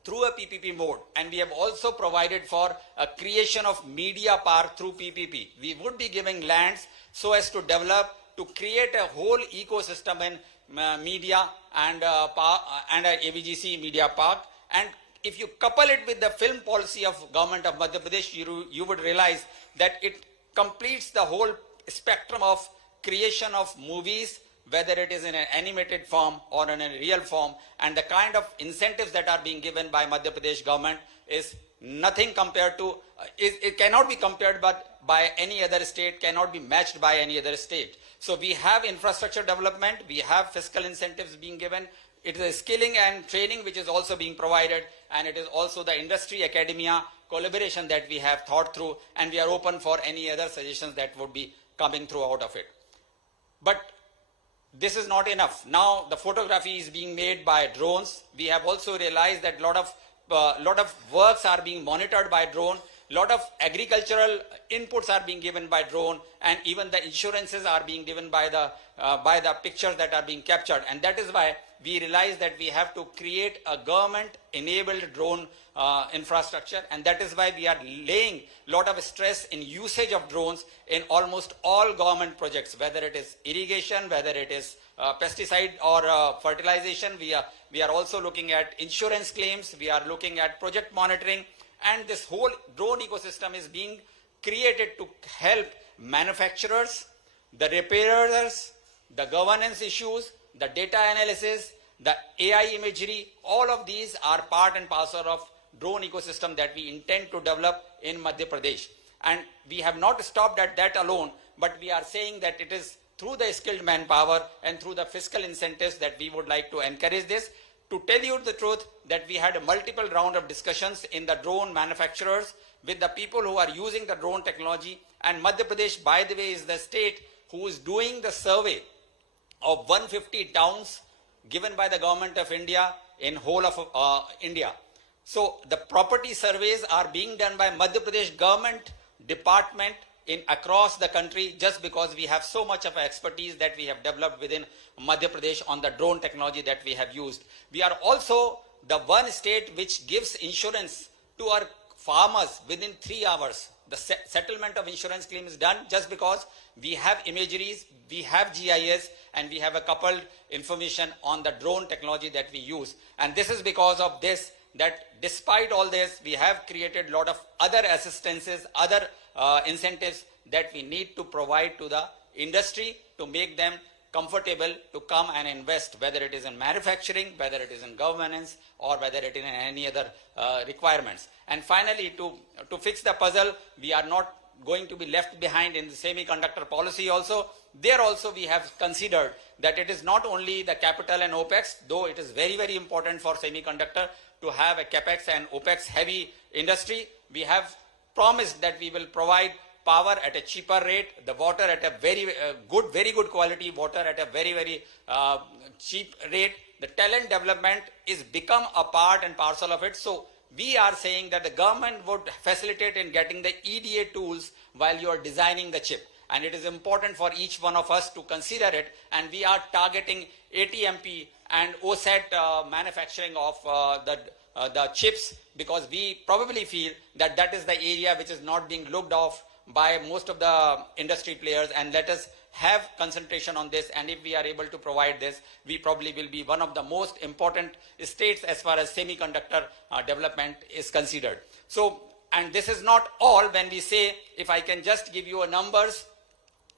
through a PPP mode, and we have also provided for a creation of media park through PPP. We would be giving lands so as to develop, to create a whole ecosystem in media and a AVGC media park. And if you couple it with the film policy of government of Madhya Pradesh, you would realize that it completes the whole spectrum of creation of movies, whether it is in an animated form or in a real form, and the kind of incentives that are being given by Madhya Pradesh government is nothing compared to, it cannot be compared by any other state, cannot be matched by any other state. So we have infrastructure development, we have fiscal incentives being given, it is a skilling and training which is also being provided, and it is also the industry academia collaboration that we have thought through, and we are open for any other suggestions that would be coming through out of it. But this is not enough. Now the photography is being made by drones. We have also realized that lot of works are being monitored by drone. Lot of agricultural inputs are being given by drone, and even the insurances are being given by the pictures that are being captured. And that is why we realize that we have to create a government-enabled drone infrastructure, and that is why we are laying a lot of stress in usage of drones in almost all government projects, whether it is irrigation, whether it is pesticide or fertilization. We are also looking at insurance claims, we are looking at project monitoring, and this whole drone ecosystem is being created to help manufacturers, the repairers, the governance issues, the data analysis, the AI imagery. All of these are part and parcel of drone ecosystem that we intend to develop in Madhya Pradesh. And we have not stopped at that alone, but we are saying that it is through the skilled manpower and through the fiscal incentives that we would like to encourage this. To tell you the truth, that we had a multiple round of discussions in the drone manufacturers with the people who are using the drone technology. And Madhya Pradesh, by the way, is the state who is doing the survey of 150 towns given by the government of India in whole of India. So the property surveys are being done by Madhya Pradesh government department in across the country, just because we have so much of expertise that we have developed within Madhya Pradesh on the drone technology that we have used. We are also the one state which gives insurance to our farmers within 3 hours. The settlement of insurance claim is done just because we have imageries, we have GIS, and we have a coupled information on the drone technology that we use. And this is because of this, that despite all this, we have created a lot of other assistances, other incentives that we need to provide to the industry to make them comfortable to come and invest, whether it is in manufacturing, whether it is in governance, or whether it is in any other requirements. And finally, to fix the puzzle, we are not going to be left behind in the semiconductor policy also. There also we have considered that it is not only the capital and OPEX, though it is very, very important for semiconductor to have a CAPEX and OPEX heavy industry. We have promised that we will provide power at a cheaper rate, the water at a very good quality water at a very, very cheap rate. The talent development is become a part and parcel of it. So we are saying that the government would facilitate in getting the EDA tools while you are designing the chip. and it is important for each one of us to consider it, and we are targeting ATMP and OSAT manufacturing of the chips, because we probably feel that that is the area which is not being looked off by most of the industry players, and let us have concentration on this. And if we are able to provide this, we probably will be one of the most important states as far as semiconductor development is considered. So, and this is not all. When we say, if I can just give you a numbers,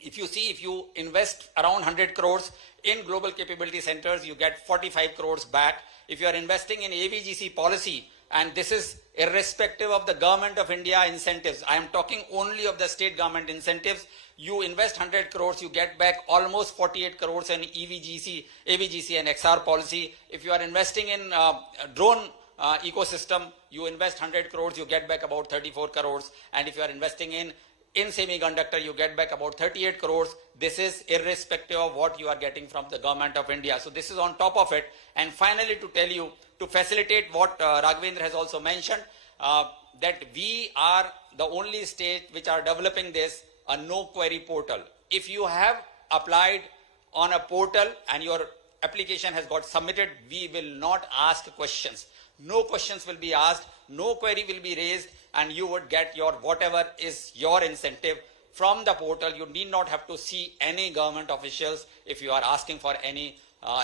if you see, if you invest around 100 crores in global capability centers, you get 45 crores back. If you are investing in AVGC policy, and this is irrespective of the government of India incentives, I am talking only of the state government incentives, you invest 100 crores, you get back almost 48 crores in AVGC and XR policy. If you are investing in drone ecosystem, you invest 100 crores, you get back about 34 crores. And if you are investing in semiconductor, you get back about 38 crores. This is irrespective of what you are getting from the government of India. So this is on top of it. And finally, to tell you, to facilitate what Raghavendra has also mentioned, that we are the only state which are developing this, a no query portal. If you have applied on a portal and your application has got submitted, we will not ask questions. No questions will be asked, no query will be raised, and you would get your whatever is your incentive from the portal. You need not have to see any government officials if you are asking for any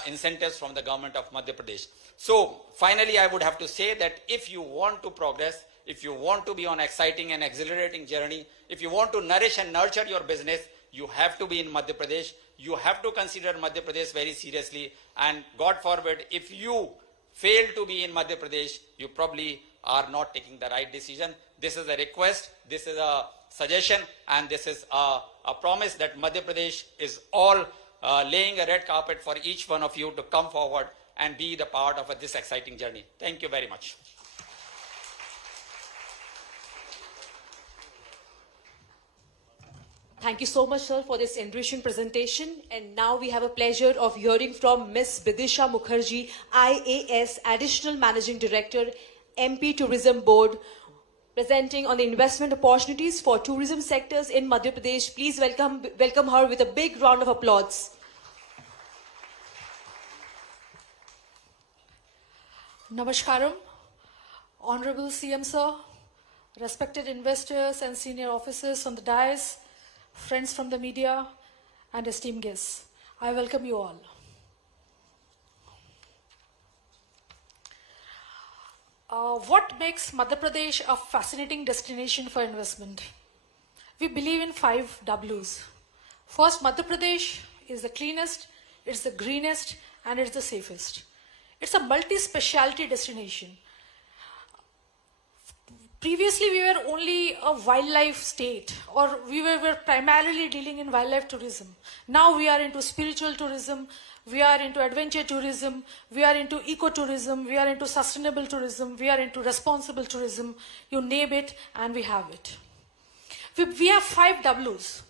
incentives from the government of Madhya Pradesh. So finally, I would have to say that if you want to progress, if you want to be on exciting and exhilarating journey, if you want to nourish and nurture your business, you have to be in Madhya Pradesh. You have to consider Madhya Pradesh very seriously. And God forbid, if you fail to be in Madhya Pradesh, you probably are not taking the right decision. This is a request, this is a suggestion, and this is a promise that Madhya Pradesh is all laying a red carpet for each one of you to come forward and be the part of this exciting journey. Thank you very much. Thank you so much, sir, for this enriching presentation. And now we have a pleasure of hearing from Ms. Bidisha Mukherjee, IAS, Additional Managing Director, MP Tourism Board, presenting on the investment opportunities for tourism sectors in Madhya Pradesh. Please welcome her with a big round of applause. Namaskaram, Honorable CM Sir, respected investors and senior officers on the dais, friends from the media, and esteemed guests. I welcome you all. What makes Madhya Pradesh a fascinating destination for investment? We believe in 5 W's. First, Madhya Pradesh is the cleanest, it's the greenest, and it's the safest. It's a multi-speciality destination. Previously, we were only a wildlife state, or we were primarily dealing in wildlife tourism. Now we are into spiritual tourism, we are into adventure tourism, we are into ecotourism, we are into sustainable tourism, we are into responsible tourism. You name it, and we have it. We have 5 W's.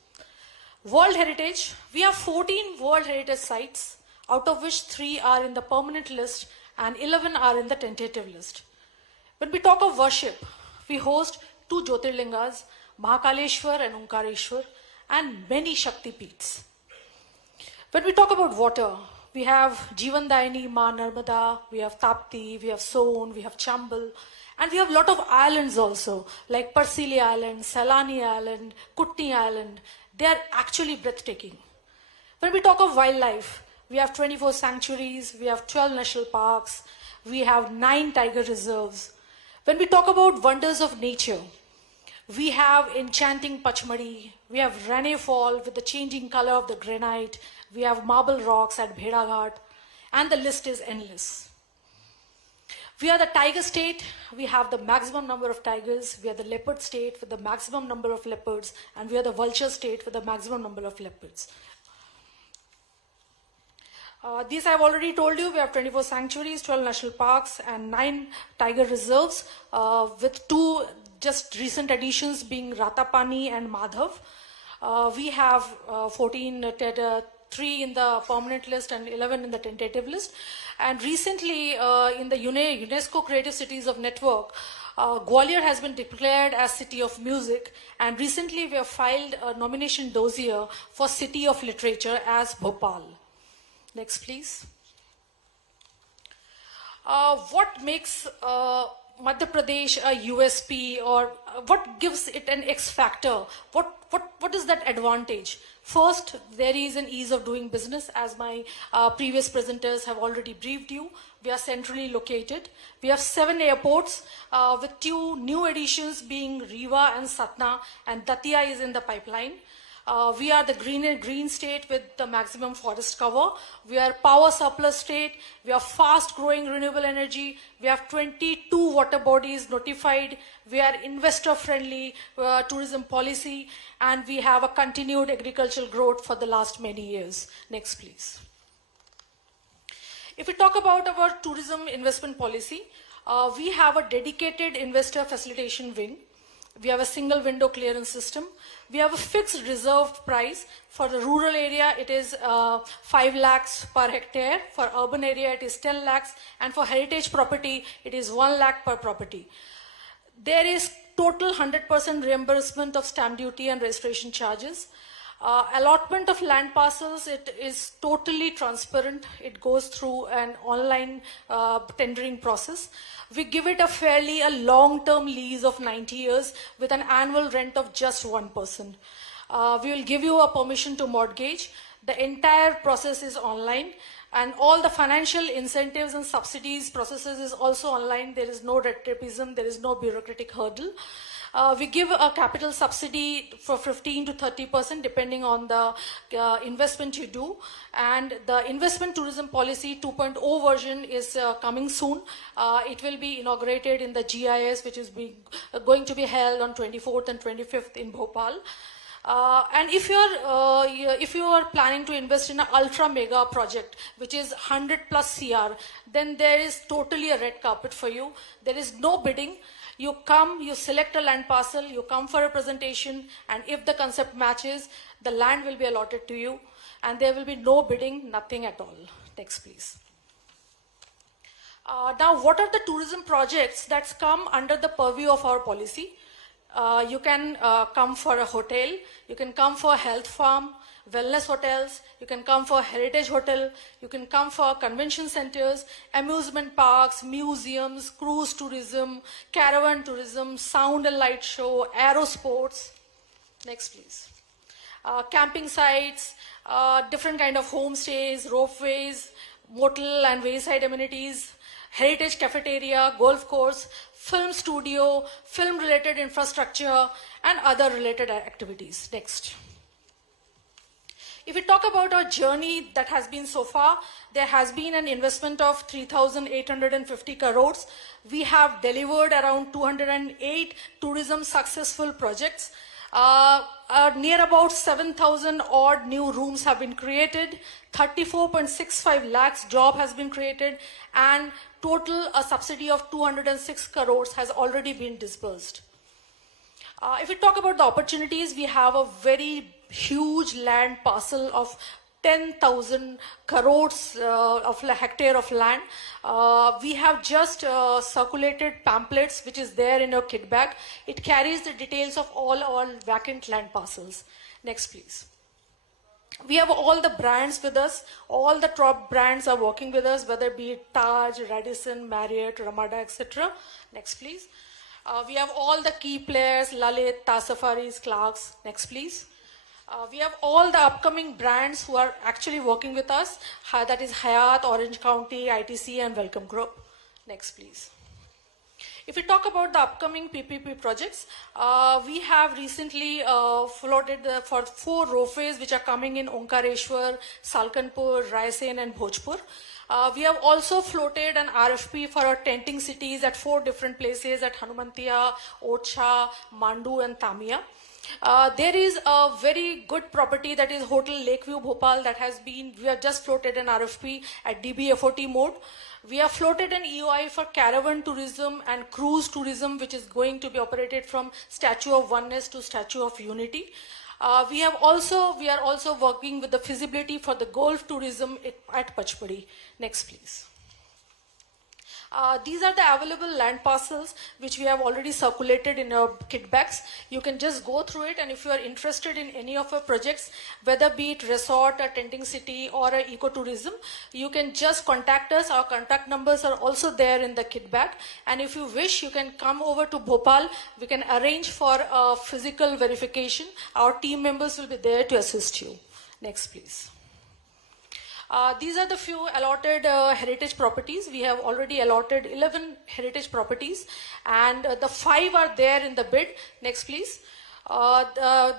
World Heritage, we have 14 World Heritage sites, out of which 3 are in the permanent list and 11 are in the tentative list. When we talk of worship, we host 2 Jyotirlingas, Mahakaleshwar and Omkareshwar, and many Shakti Peeths. When we talk about water, we have Jeevandayini, Ma Narmada, we have Tapti, we have Son, we have Chambal, and we have a lot of islands also, like Parsili Island, Salani Island, Kutni Island. They are actually breathtaking. When we talk of wildlife, we have 24 sanctuaries, we have 12 national parks, we have 9 tiger reserves. When we talk about wonders of nature, we have enchanting Pachmadi, we have Rane Fall with the changing color of the granite, we have marble rocks at Bheda Ghat, and the list is endless. We are the tiger state, we have the maximum number of tigers, we are the leopard state with the maximum number of leopards, and we are the vulture state with the maximum number of leopards. These I have already told you. We have 24 sanctuaries, 12 national parks, and 9 tiger reserves, with 2 just recent additions being Ratapani and Madhav. We have 3 in the permanent list and 11 in the tentative list. And recently, in the UNESCO Creative Cities of Network, Gwalior has been declared as City of Music, and recently we have filed a nomination dossier for City of Literature as Bhopal. Next, please. What makes Madhya Pradesh a USP, or what gives it an X factor? What is that advantage? First, there is an ease of doing business, as my previous presenters have already briefed you. We are centrally located. We have 7 airports with 2 new additions being Riva and Satna, and Datia is in the pipeline. We are the green state with the maximum forest cover. We are power surplus state. We are fast growing renewable energy. We have 22 water bodies notified. We are investor friendly tourism policy, and we have a continued agricultural growth for the last many years. Next, please. If we talk about our tourism investment policy, we have a dedicated investor facilitation wing. We have a single window clearance system. We have a fixed reserved price. For the rural area, it is 5 lakhs per hectare. For urban area, it is 10 lakhs. And for heritage property, it is 1 lakh per property. There is total 100% reimbursement of stamp duty and registration charges. Allotment of land parcels, it is totally transparent. It goes through an online tendering process. We give it a long-term lease of 90 years with an annual rent of just 1%. We will give you a permission to mortgage. The entire process is online, and all the financial incentives and subsidies processes is also online. There is no red tapeism, there is no bureaucratic hurdle. We give a capital subsidy for 15 to 30% depending on the investment you do. And the investment tourism policy 2.0 version is coming soon. It will be inaugurated in the GIS, which is going to be held on 24th and 25th in Bhopal. And if you are planning to invest in an ultra mega project, which is 100 plus CR, then there is totally a red carpet for you. There is no bidding. You come, you select a land parcel, you come for a presentation, and if the concept matches, the land will be allotted to you, and there will be no bidding, nothing at all. Next, please. Now, what are the tourism projects that's come under the purview of our policy? You can come for a hotel, you can come for a health farm, wellness hotels, you can come for a heritage hotel, you can come for convention centers, amusement parks, museums, cruise tourism, caravan tourism, sound and light show, aero sports. Next, please. Camping sites, different kind of homestays, ropeways, motel and wayside amenities, heritage cafeteria, golf course, film studio, film related infrastructure, and other related activities. Next. If we talk about our journey that has been so far, there has been an investment of 3,850 crores. We have delivered around 208 tourism successful projects. Near about 7,000 odd new rooms have been created, 34.65 lakhs job has been created, and total a subsidy of 206 crores has already been disbursed. If we talk about the opportunities, we have a very huge land parcel of 10,000 crores of a hectare of land. We have just circulated pamphlets, which is there in your kit bag. It carries the details of all vacant land parcels. Next, please. We have all the brands with us. All the top brands are working with us, whether it be Taj, Radisson, Marriott, Ramada, etc. Next, please. We have all the key players, Lalit, Taj Safaris, Clarks. Next, please. We have all the upcoming brands who are actually working with us. That is Hyatt, Orange County, ITC, and Welcome Group. Next, please. If we talk about the upcoming PPP projects, we have recently floated for 4 ropeways which are coming in Omkareshwar, Salkanpur, Raisen, and Bhojpur. We have also floated an RFP for our tenting cities at 4 different places at Hanumantia, Ocha, Mandu, and Tamia. There is a very good property that is Hotel Lakeview Bhopal that has been, we have just floated an RFP at DBFOT mode. We have floated an EOI for caravan tourism and cruise tourism, which is going to be operated from Statue of Oneness to Statue of Unity. We are also working with the feasibility for the golf tourism at Pachpadi. Next, please. These are the available land parcels which we have already circulated in our kit bags. You can just go through it, and if you are interested in any of our projects, whether be it resort, a tenting city, or a ecotourism, you can just contact us. Our contact numbers are also there in the kit bag. And if you wish, you can come over to Bhopal. We can arrange for a physical verification. Our team members will be there to assist you. Next, please. These are the few allotted heritage properties. We have already allotted 11 heritage properties, and the 5 are there in the bid. Next, please.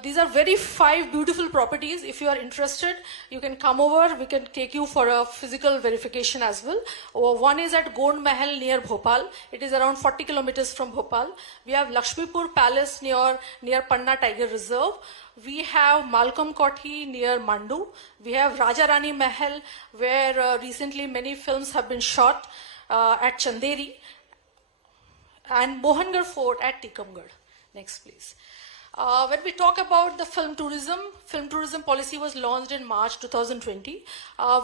These are 5 beautiful properties. If you are interested, you can come over. We can take you for a physical verification as well. One is at Gond Mahal near Bhopal. It is around 40 kilometers from Bhopal. We have Lakshmipur Palace near Panna Tiger Reserve. We have Malcolm Kothi near Mandu. We have Raja Rani Mahal, where recently many films have been shot at Chanderi, and Mohangarh Fort at Tikamgarh. Next, please. When we talk about the film tourism policy was launched in March 2020.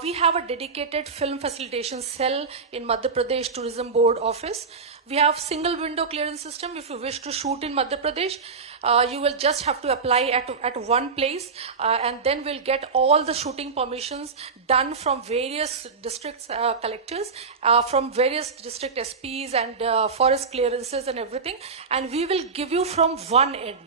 We have a dedicated film facilitation cell in Madhya Pradesh Tourism Board office. We have single window clearance system. If you wish to shoot in Madhya Pradesh, you will just have to apply at one place, and then we'll get all the shooting permissions done from various districts collectors, from various district SPs and forest clearances and everything, and we will give you from one end.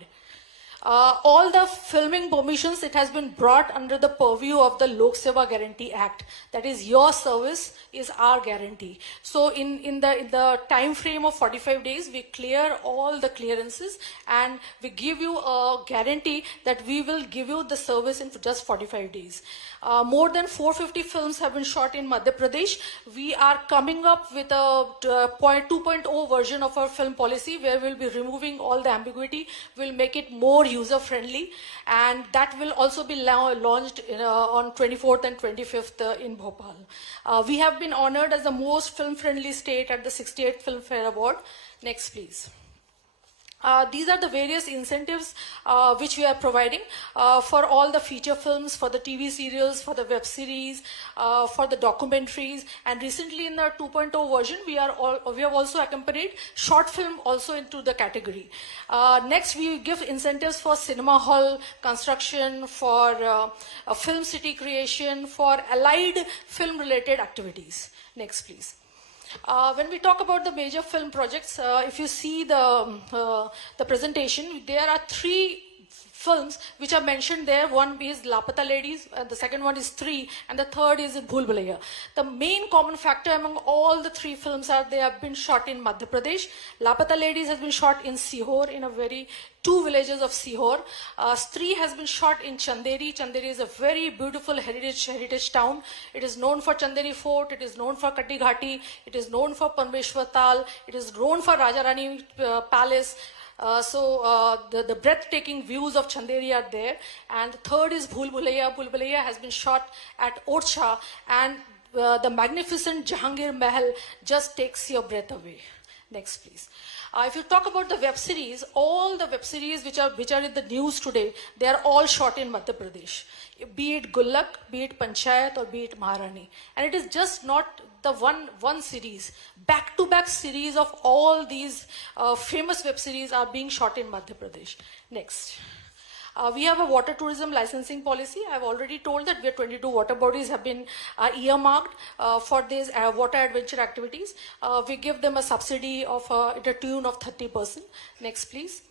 All the filming permissions, it has been brought under the purview of the Lok Seva Guarantee Act. That is, your service is our guarantee. So in the time frame of 45 days, we clear all the clearances, and we give you a guarantee that we will give you the service in just 45 days. More than 450 films have been shot in Madhya Pradesh. We are coming up with a 2.0 version of our film policy, where we'll be removing all the ambiguity. We'll make it more user-friendly, and that will also be launched on 24th and 25th in Bhopal. We have been honored as the most film-friendly state at the 68th Filmfare Award. Next, please. These are the various incentives which we are providing for all the feature films, for the TV serials, for the web series, for the documentaries, and recently in the 2.0 version, we have also accompanied short film also into the category. Next, we give incentives for cinema hall construction, for film city creation, for allied film-related activities. Next, please. When we talk about the major film projects, if you see the presentation, there are 3 films which are mentioned there. One is Lapata Ladies, and the second one is 3, and the third is Bhool Bhulaiya. The main common factor among all the 3 films are they have been shot in Madhya Pradesh. Lapata Ladies has been shot in Sihor, in 2 villages of Sihor. Stree has been shot in Chanderi. Chanderi is a very beautiful heritage town. It is known for Chanderi Fort, it is known for Katti Ghati, it is known for Parmeshwar Tal, it is known for Raja Rani Palace. The breathtaking views of Chanderi are there. And the third is Bhool Bhulaiya. Bhool Bhulaiya has been shot at Orcha, and the magnificent Jahangir Mahal just takes your breath away. Next, please. If you talk about the web series, all the web series which are in the news today, they are all shot in Madhya Pradesh. Be it Gullak, be it Panchayat, or be it Maharani. And it is just not the one series. Back-to-back series of all these famous web series are being shot in Madhya Pradesh. Next. We have a water tourism licensing policy. I have already told that 22 water bodies have been earmarked for these water adventure activities. We give them a subsidy of at a tune of 30%. Next, please.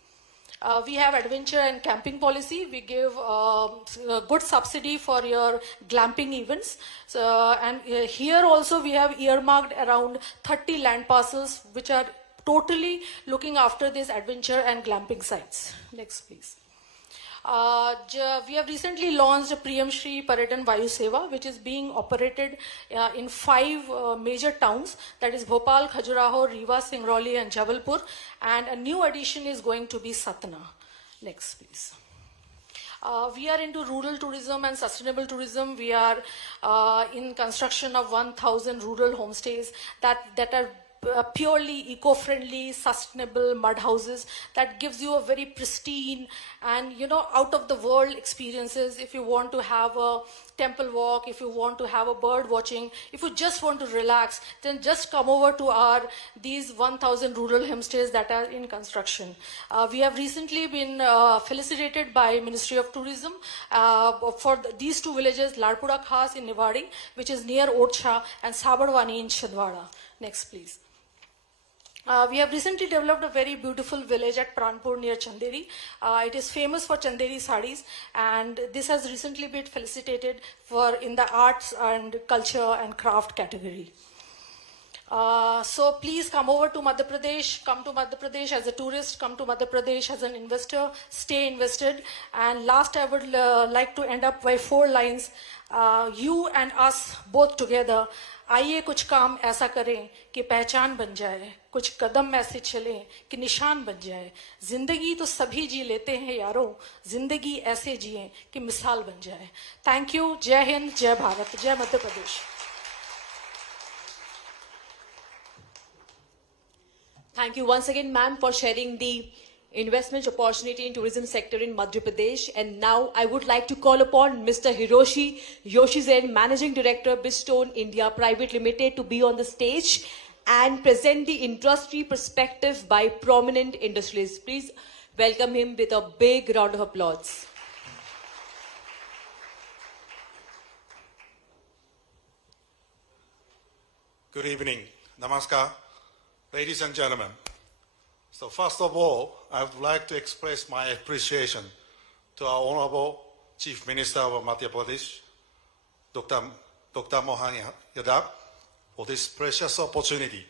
We have adventure and camping policy. We give a good subsidy for your glamping events. And here also we have earmarked around 30 land parcels which are totally looking after these adventure and glamping sites. Next, please. We have recently launched a Priyam Shri Paratan Vayu Seva, which is being operated in 5 major towns, that is Bhopal, Khajuraho, Rewa, Singrauli, and Jabalpur, and a new addition is going to be Satna. Next, please. We are into rural tourism and sustainable tourism. We are in construction of 1,000 rural homestays that are purely eco-friendly, sustainable mud houses that gives you a very pristine and out of the world experiences. If you want to have a temple walk, if you want to have a bird watching, if you just want to relax, then just come over to our these 1,000 rural homestays that are in construction. We have recently been felicitated by Ministry of Tourism for these two villages, Ladpura Khas in Niwadi, which is near Otsha, and Sabarwani in Chhindwara. Next, please. We have recently developed a very beautiful village at Pranpur near Chanderi. It is famous for Chanderi sarees, and this has recently been felicitated for in the arts and culture and craft category. So please come over to Madhya Pradesh, come to Madhya Pradesh as a tourist, come to Madhya Pradesh as an investor, stay invested. And last, I would like to end up by 4 lines. You and us both together, आइए कुछ काम ऐसा करें कि पहचान बन जाए, कुछ कदम ऐसे चलें कि निशान बन जाए. जिंदगी तो सभी जी लेते हैं यारों, जिंदगी ऐसे जिएं कि मिसाल बन जाए. Thank you. जय हिंद, जय भारत, जय Madhya Pradesh. Thank you once again, ma'am, for sharing the investment opportunity in tourism sector in Madhya Pradesh. And now I would like to call upon Mr. Hiroshi Yoshizen, Managing Director, Bridgestone India Private Limited, to be on the stage and present the industry perspective by prominent industrialists. Please welcome him with a big round of applause. Good evening. Namaskar. Ladies and gentlemen, so first of all, I would like to express my appreciation to our Honorable Chief Minister of Madhya Pradesh, Dr. Mohan Yadav, for this precious opportunity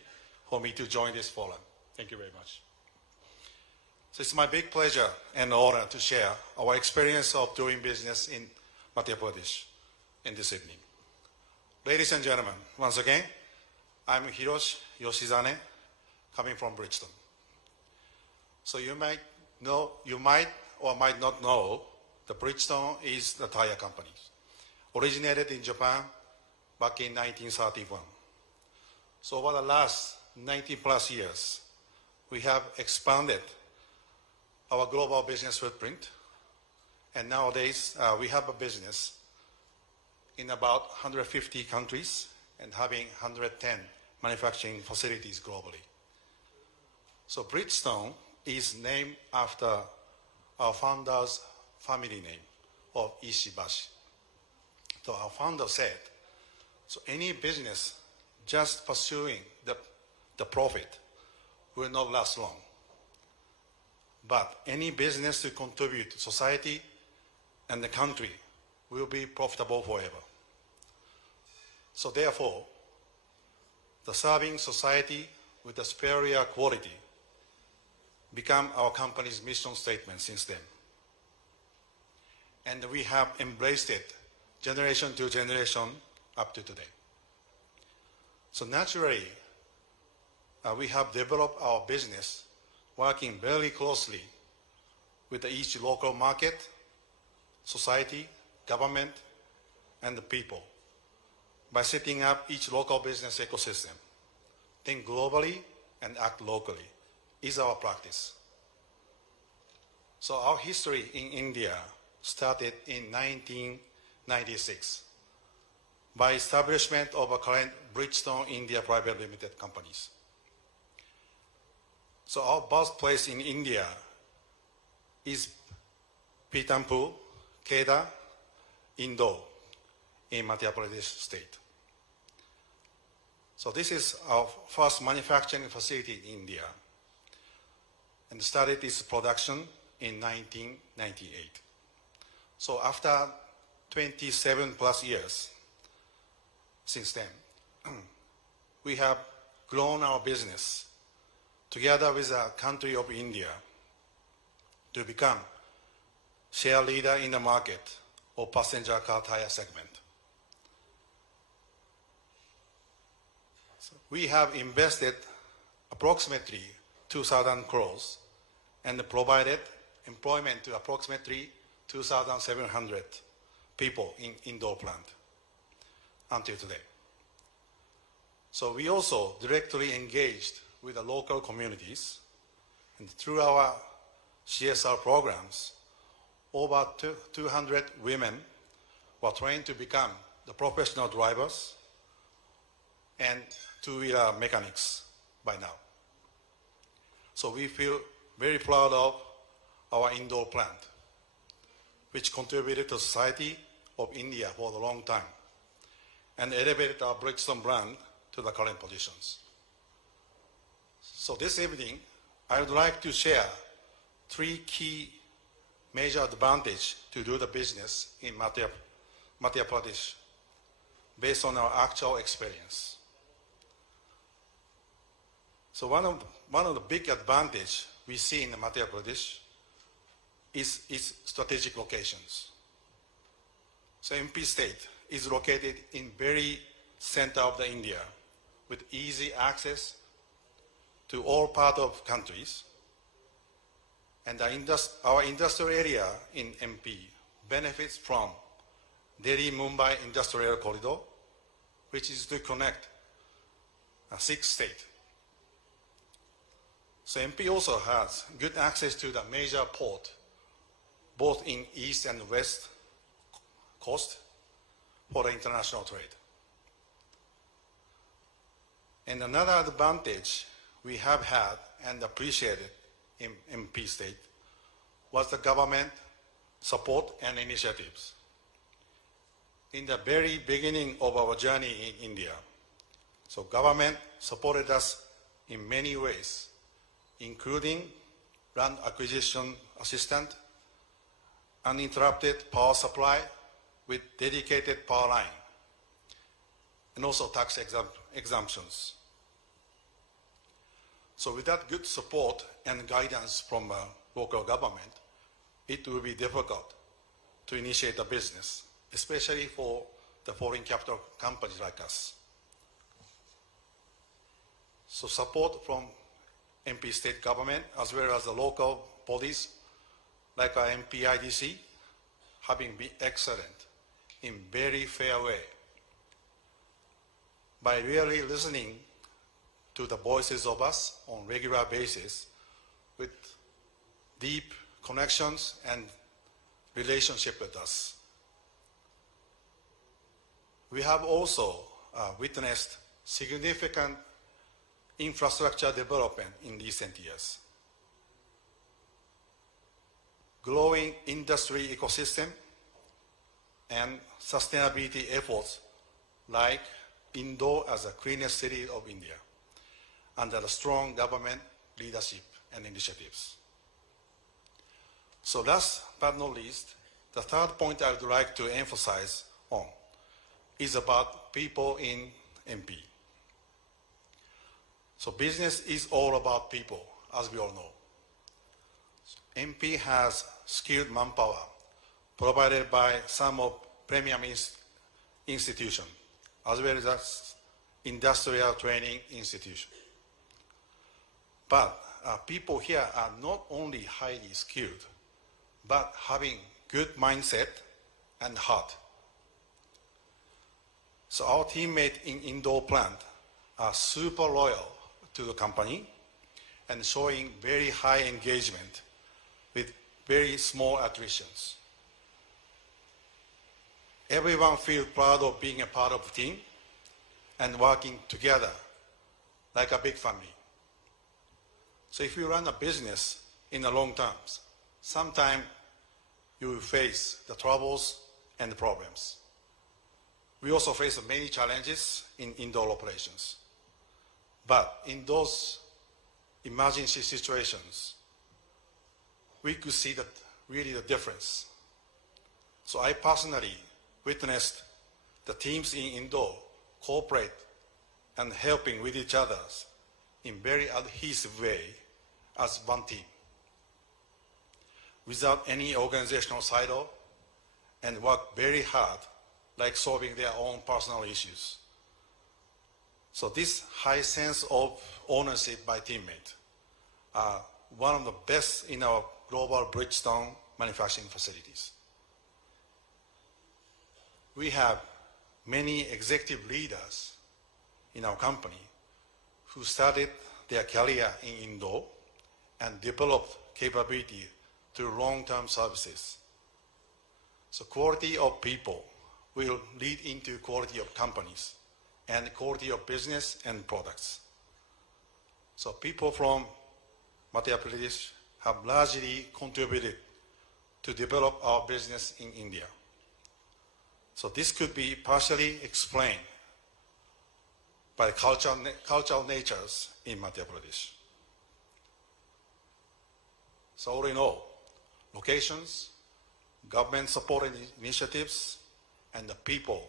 for me to join this forum. Thank you very much. So it's my big pleasure and honor to share our experience of doing business in Madhya Pradesh in this evening. Ladies and gentlemen, once again, I'm Hiroshi Yoshizane, coming from Bridgestone. So you might or might not know that Bridgestone is the tire company. Originated in Japan back in 1931. So over the last 90 plus years, we have expanded our global business footprint. And nowadays, we have a business in about 150 countries and having 110 manufacturing facilities globally. So Bridgestone is named after our founder's family name of Ishibashi. So our founder said, so any business just pursuing the profit will not last long. But any business to contribute to society and the country will be profitable forever. So therefore, the serving society with a superior quality become our company's mission statement since then. And we have embraced it generation to generation up to today. So naturally, we have developed our business working very closely with each local market, society, government, and the people by setting up each local business ecosystem. Think globally and act locally is our practice. So our history in India started in 1996 by establishment of a current Bridgestone India Private Limited companies. So our birthplace in India is Pithampur, Kheda, Indore in Madhya Pradesh state. So this is our first manufacturing facility in India and started its production in 1998. So after 27 plus years since then, we have grown our business together with the country of India to become share leader in the market of passenger car tire segment. So we have invested approximately 2,000 crores and provided employment to approximately 2,700 people in Indore plant until today. So we also directly engaged with the local communities, and through our CSR programs, over 200 women were trained to become the professional drivers and two-wheeler mechanics by now. So we feel very proud of our Indore plant, which contributed to society of India for a long time and elevated our Bridgestone brand to the current positions. So this evening, I would like to share 3 key major advantages to do the business in Madhya Pradesh based on our actual experience. So one of the big advantages we see in Madhya Pradesh is its strategic locations. So MP state is located in very center of the India with easy access to all parts of countries. And our industrial area in MP benefits from Delhi-Mumbai Industrial Corridor, which is to connect 6 states. So MP also has good access to the major port, both in east and west coast for the international trade. And another advantage we have had and appreciated in MP state was the government support and initiatives. In the very beginning of our journey in India, so government supported us in many ways, including land acquisition assistance, uninterrupted power supply with dedicated power line, and also tax exemptions. So with that good support and guidance from local government, it will be difficult to initiate a business, especially for the foreign capital companies like us. So support from MP state government as well as the local bodies like our MPIDC have been excellent in very fair way. By really listening to the voices of us on regular basis with deep connections and relationship with us. We have also witnessed significant infrastructure development in recent years. Growing industry ecosystem and sustainability efforts like Indore as the cleanest city of India under the strong government leadership and initiatives. So last but not least, the third point I would like to emphasize on is about people in MP. So business is all about people, as we all know. MP has skilled manpower provided by some of premium institutions, as well as industrial training institutions. But people here are not only highly skilled, but having good mindset and heart. So our teammates in Indore plant are super loyal to the company and showing very high engagement with very small attritions. Everyone feels proud of being a part of the team and working together like a big family. So if you run a business in the long terms, sometimes you will face the troubles and the problems. We also face many challenges in Indore operations. But in those emergency situations, we could see that really the difference. So I personally witnessed the teams in Indore cooperate and helping with each other in very adhesive way as one team, without any organizational silo, and work very hard like solving their own personal issues. So this high sense of ownership by teammates are one of the best in our global Bridgestone manufacturing facilities. We have many executive leaders in our company who started their career in Indore and developed capability through long-term services. So quality of people will lead into quality of companies and quality of business and products. So people from Madhya Pradesh have largely contributed to develop our business in India. So this could be partially explained by cultural natures in Madhya Pradesh. So all in all, locations, government-supported initiatives, and the people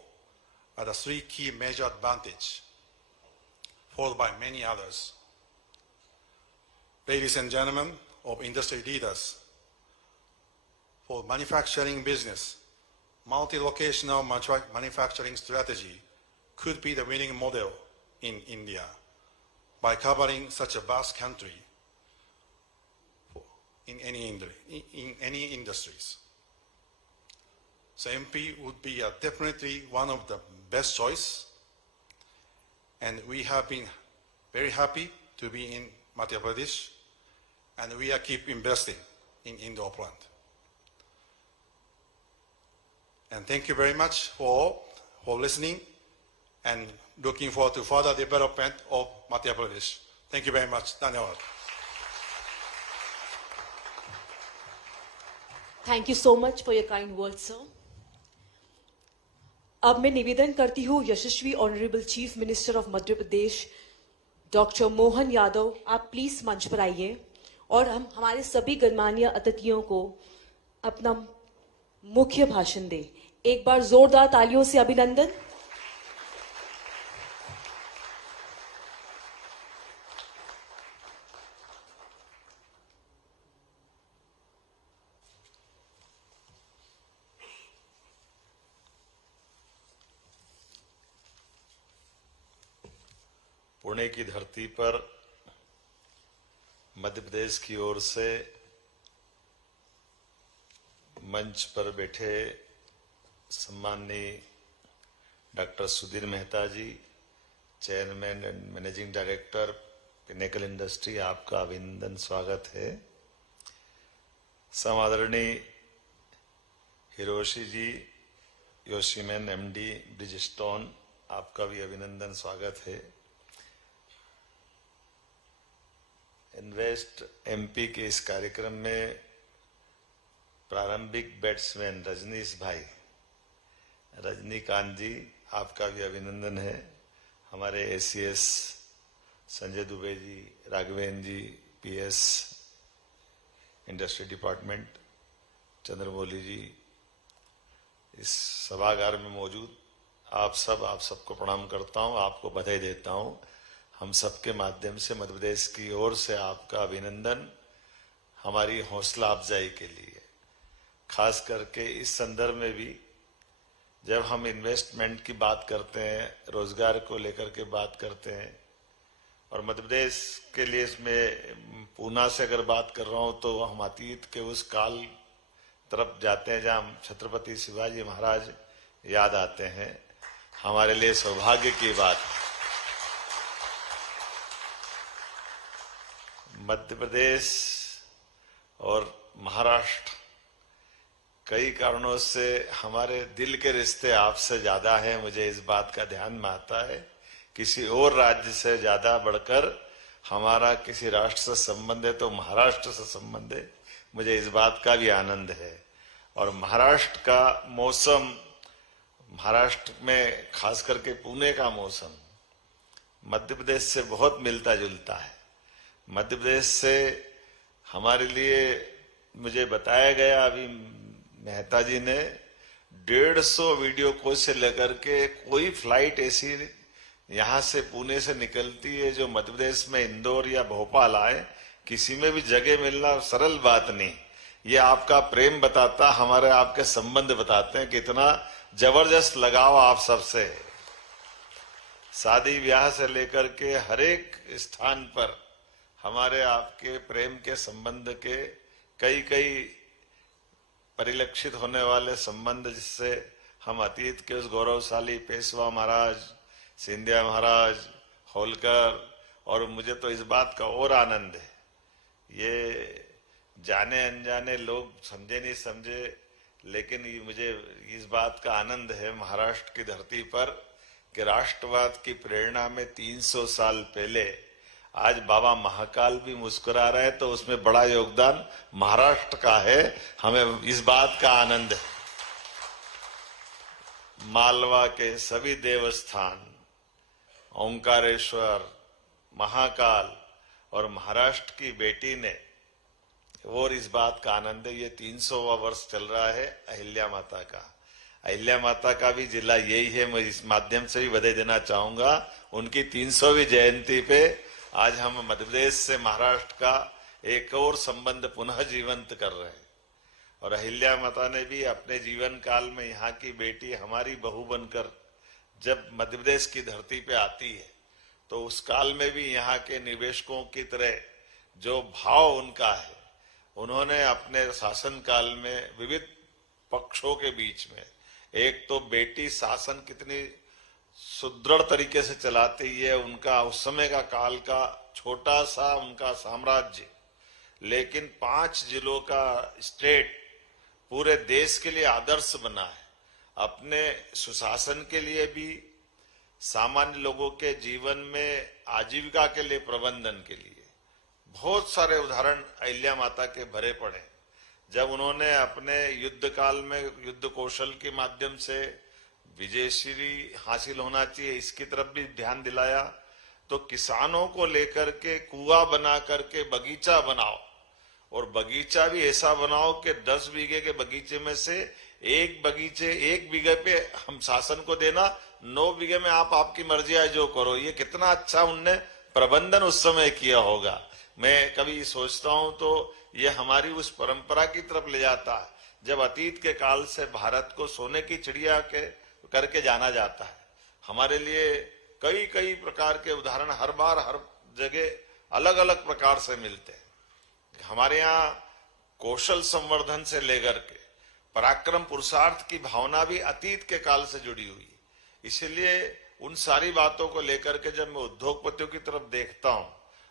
are the three key major advantages, followed by many others. Ladies and gentlemen of industry leaders, for manufacturing business, multi-locational manufacturing strategy could be the winning model in India by covering such a vast country in any industries. So MP would be definitely one of the best choice, and we have been very happy to be in Madhya Pradesh, and we are keep investing in Indore plant. And thank you very much for listening, and looking forward to further development of Madhya Pradesh. Thank you very much. Dhanyawad. Thank you so much for your kind words, sir. अब मैं निवेदन करती हूँ यशस्वी honourable chief minister of Madhya Pradesh doctor Mohan Yadav, आप please मंच पर आइए और हम हमारे सभी गणमान्य अतिथियों को अपना मुख्य भाषण दें। एक बार जोरदार तालियों से अभिनंदन। पुणे की धरती पर मध्य प्रदेश की ओर से मंच पर बैठे सम्माननीय doctor Sudhir Mehta ji, chairman and managing director Pinnacle Industry, आपका अभिनंदन स्वागत है। समादरणीय हिरोशी जी, योशीमैन एमडी ब्रिजस्टोन, आपका भी अभिनंदन स्वागत है। इन्वेस्ट एमपी के इस कार्यक्रम में प्रारंभिक बैट्समैन रजनीकांत जी, आपका भी अभिनंदन है। हमारे एसीएस संजय दुबे जी, राघवेंद्र जी, पीएस इंडस्ट्री डिपार्टमेंट, चंद्रमौली जी, इस सभागार में मौजूद आप सबको प्रणाम करता हूं, आपको बधाई देता हूं। हम सबके माध्यम से मध्य प्रदेश की ओर से आपका अभिनंदन हमारी हौसला अफजाई के लिए, खास करके इस संदर्भ में भी जब हम इन्वेस्टमेंट की बात करते हैं, रोजगार को लेकर के बात करते हैं, और मध्य प्रदेश के लिए इसमें पूना से अगर बात कर रहा हूं तो हम अतीत के उस काल तरफ जाते हैं जहां छत्रपति शिवाजी महाराज याद आते हैं। हमारे लिए सौभाग्य की बात है। मध्य प्रदेश और महाराष्ट्र कई कारणों से हमारे दिल के रिश्ते आपसे ज्यादा हैं, मुझे इस बात का ध्यान में आता है। किसी और राज्य से ज्यादा बढ़कर हमारा किसी राष्ट्र से संबंध है तो महाराष्ट्र से संबंध है, मुझे इस बात का भी आनंद है। और महाराष्ट्र का मौसम, महाराष्ट्र में खास करके पुणे का मौसम मध्य प्रदेश से बहुत मिलता जुलता है। मध्य प्रदेश से हमारे लिए मुझे बताया गया, अभी मेहता जी ने 150 वीडियो कोच से लेकर के कोई फ्लाइट ऐसी यहां से पुणे से निकलती है जो मध्य प्रदेश में इंदौर या भोपाल आए, किसी में भी जगह मिलना सरल बात नहीं। ये आपका प्रेम बताता, हमारे आपके संबंध बताते हैं कि इतना जबरदस्त लगाव आप सबसे। शादी ब्याह से लेकर के हर एक स्थान पर हमारे आपके प्रेम के संबंध के कई परिलक्षित होने वाले संबंध, जिससे हम अतीत के उस गौरवशाली पेशवा महाराज, सिंधिया महाराज, होलकर, और मुझे तो इस बात का और आनंद है, ये जाने अनजाने लोग समझे नहीं समझे लेकिन मुझे इस बात का आनंद है महाराष्ट्र की धरती पर कि राष्ट्रवाद की प्रेरणा में 300 साल पहले आज बाबा महाकाल भी मुस्कुरा रहे हैं, तो उसमें बड़ा योगदान महाराष्ट्र का है। हमें इस बात का आनंद है। मालवा के सभी देवस्थान, ओंकारेश्वर, महाकाल और महाराष्ट्र की बेटी ने, और इस बात का आनंद है, ये 300वां वर्ष चल रहा है अहिल्या माता का। अहिल्या माता का भी जिला यही है। मैं इस माध्यम से भी बधाई देना चाहूंगा। उनकी 300वीं जयंती पे आज हम मध्य प्रदेश से महाराष्ट्र का एक और संबंध पुनः जीवंत कर रहे हैं। और अहिल्या माता ने भी अपने जीवन काल में यहाँ की बेटी हमारी बहू बनकर जब मध्य प्रदेश की धरती पे आती है, तो उस काल में भी यहाँ के निवेशकों की तरह जो भाव उनका है, उन्होंने अपने शासन काल में विविध पक्षों के बीच में, एक तो बेटी शासन कितनी सुदृढ़ तरीके से चलाती है, उनका उस समय का काल का छोटा सा उनका साम्राज्य, लेकिन 5 जिलों का स्टेट पूरे देश के लिए आदर्श बना है। अपने सुशासन के लिए भी, सामान्य लोगों के जीवन में आजीविका के लिए, प्रबंधन के लिए बहुत सारे उदाहरण अहिल्या माता के भरे पड़े। जब उन्होंने अपने युद्ध काल में युद्ध कौशल के माध्यम से विजयश्री हासिल होना चाहिए, इसकी तरफ भी ध्यान दिलाया, तो किसानों को लेकर के कुआं बना करके बगीचा बनाओ, और बगीचा भी ऐसा बनाओ कि 10 बीघे के बगीचे में से एक बीघे पे हम शासन को देना, 9 बीघे में आप आपकी मर्जी है जो करो। ये कितना अच्छा उनने प्रबंधन उस समय किया होगा। मैं कभी सोचता हूं तो ये हमारी उस परंपरा की तरफ ले जाता है, जब अतीत के काल से भारत को सोने की चिड़िया के करके जाना जाता है। हमारे लिए कई कई प्रकार के उदाहरण हर बार हर जगह अलग अलग प्रकार से मिलते हैं। हमारे यहाँ कौशल संवर्धन से लेकर के पराक्रम पुरुषार्थ की भावना भी अतीत के काल से जुड़ी हुई है। इसलिए उन सारी बातों को लेकर के जब मैं उद्योगपतियों की तरफ देखता हूं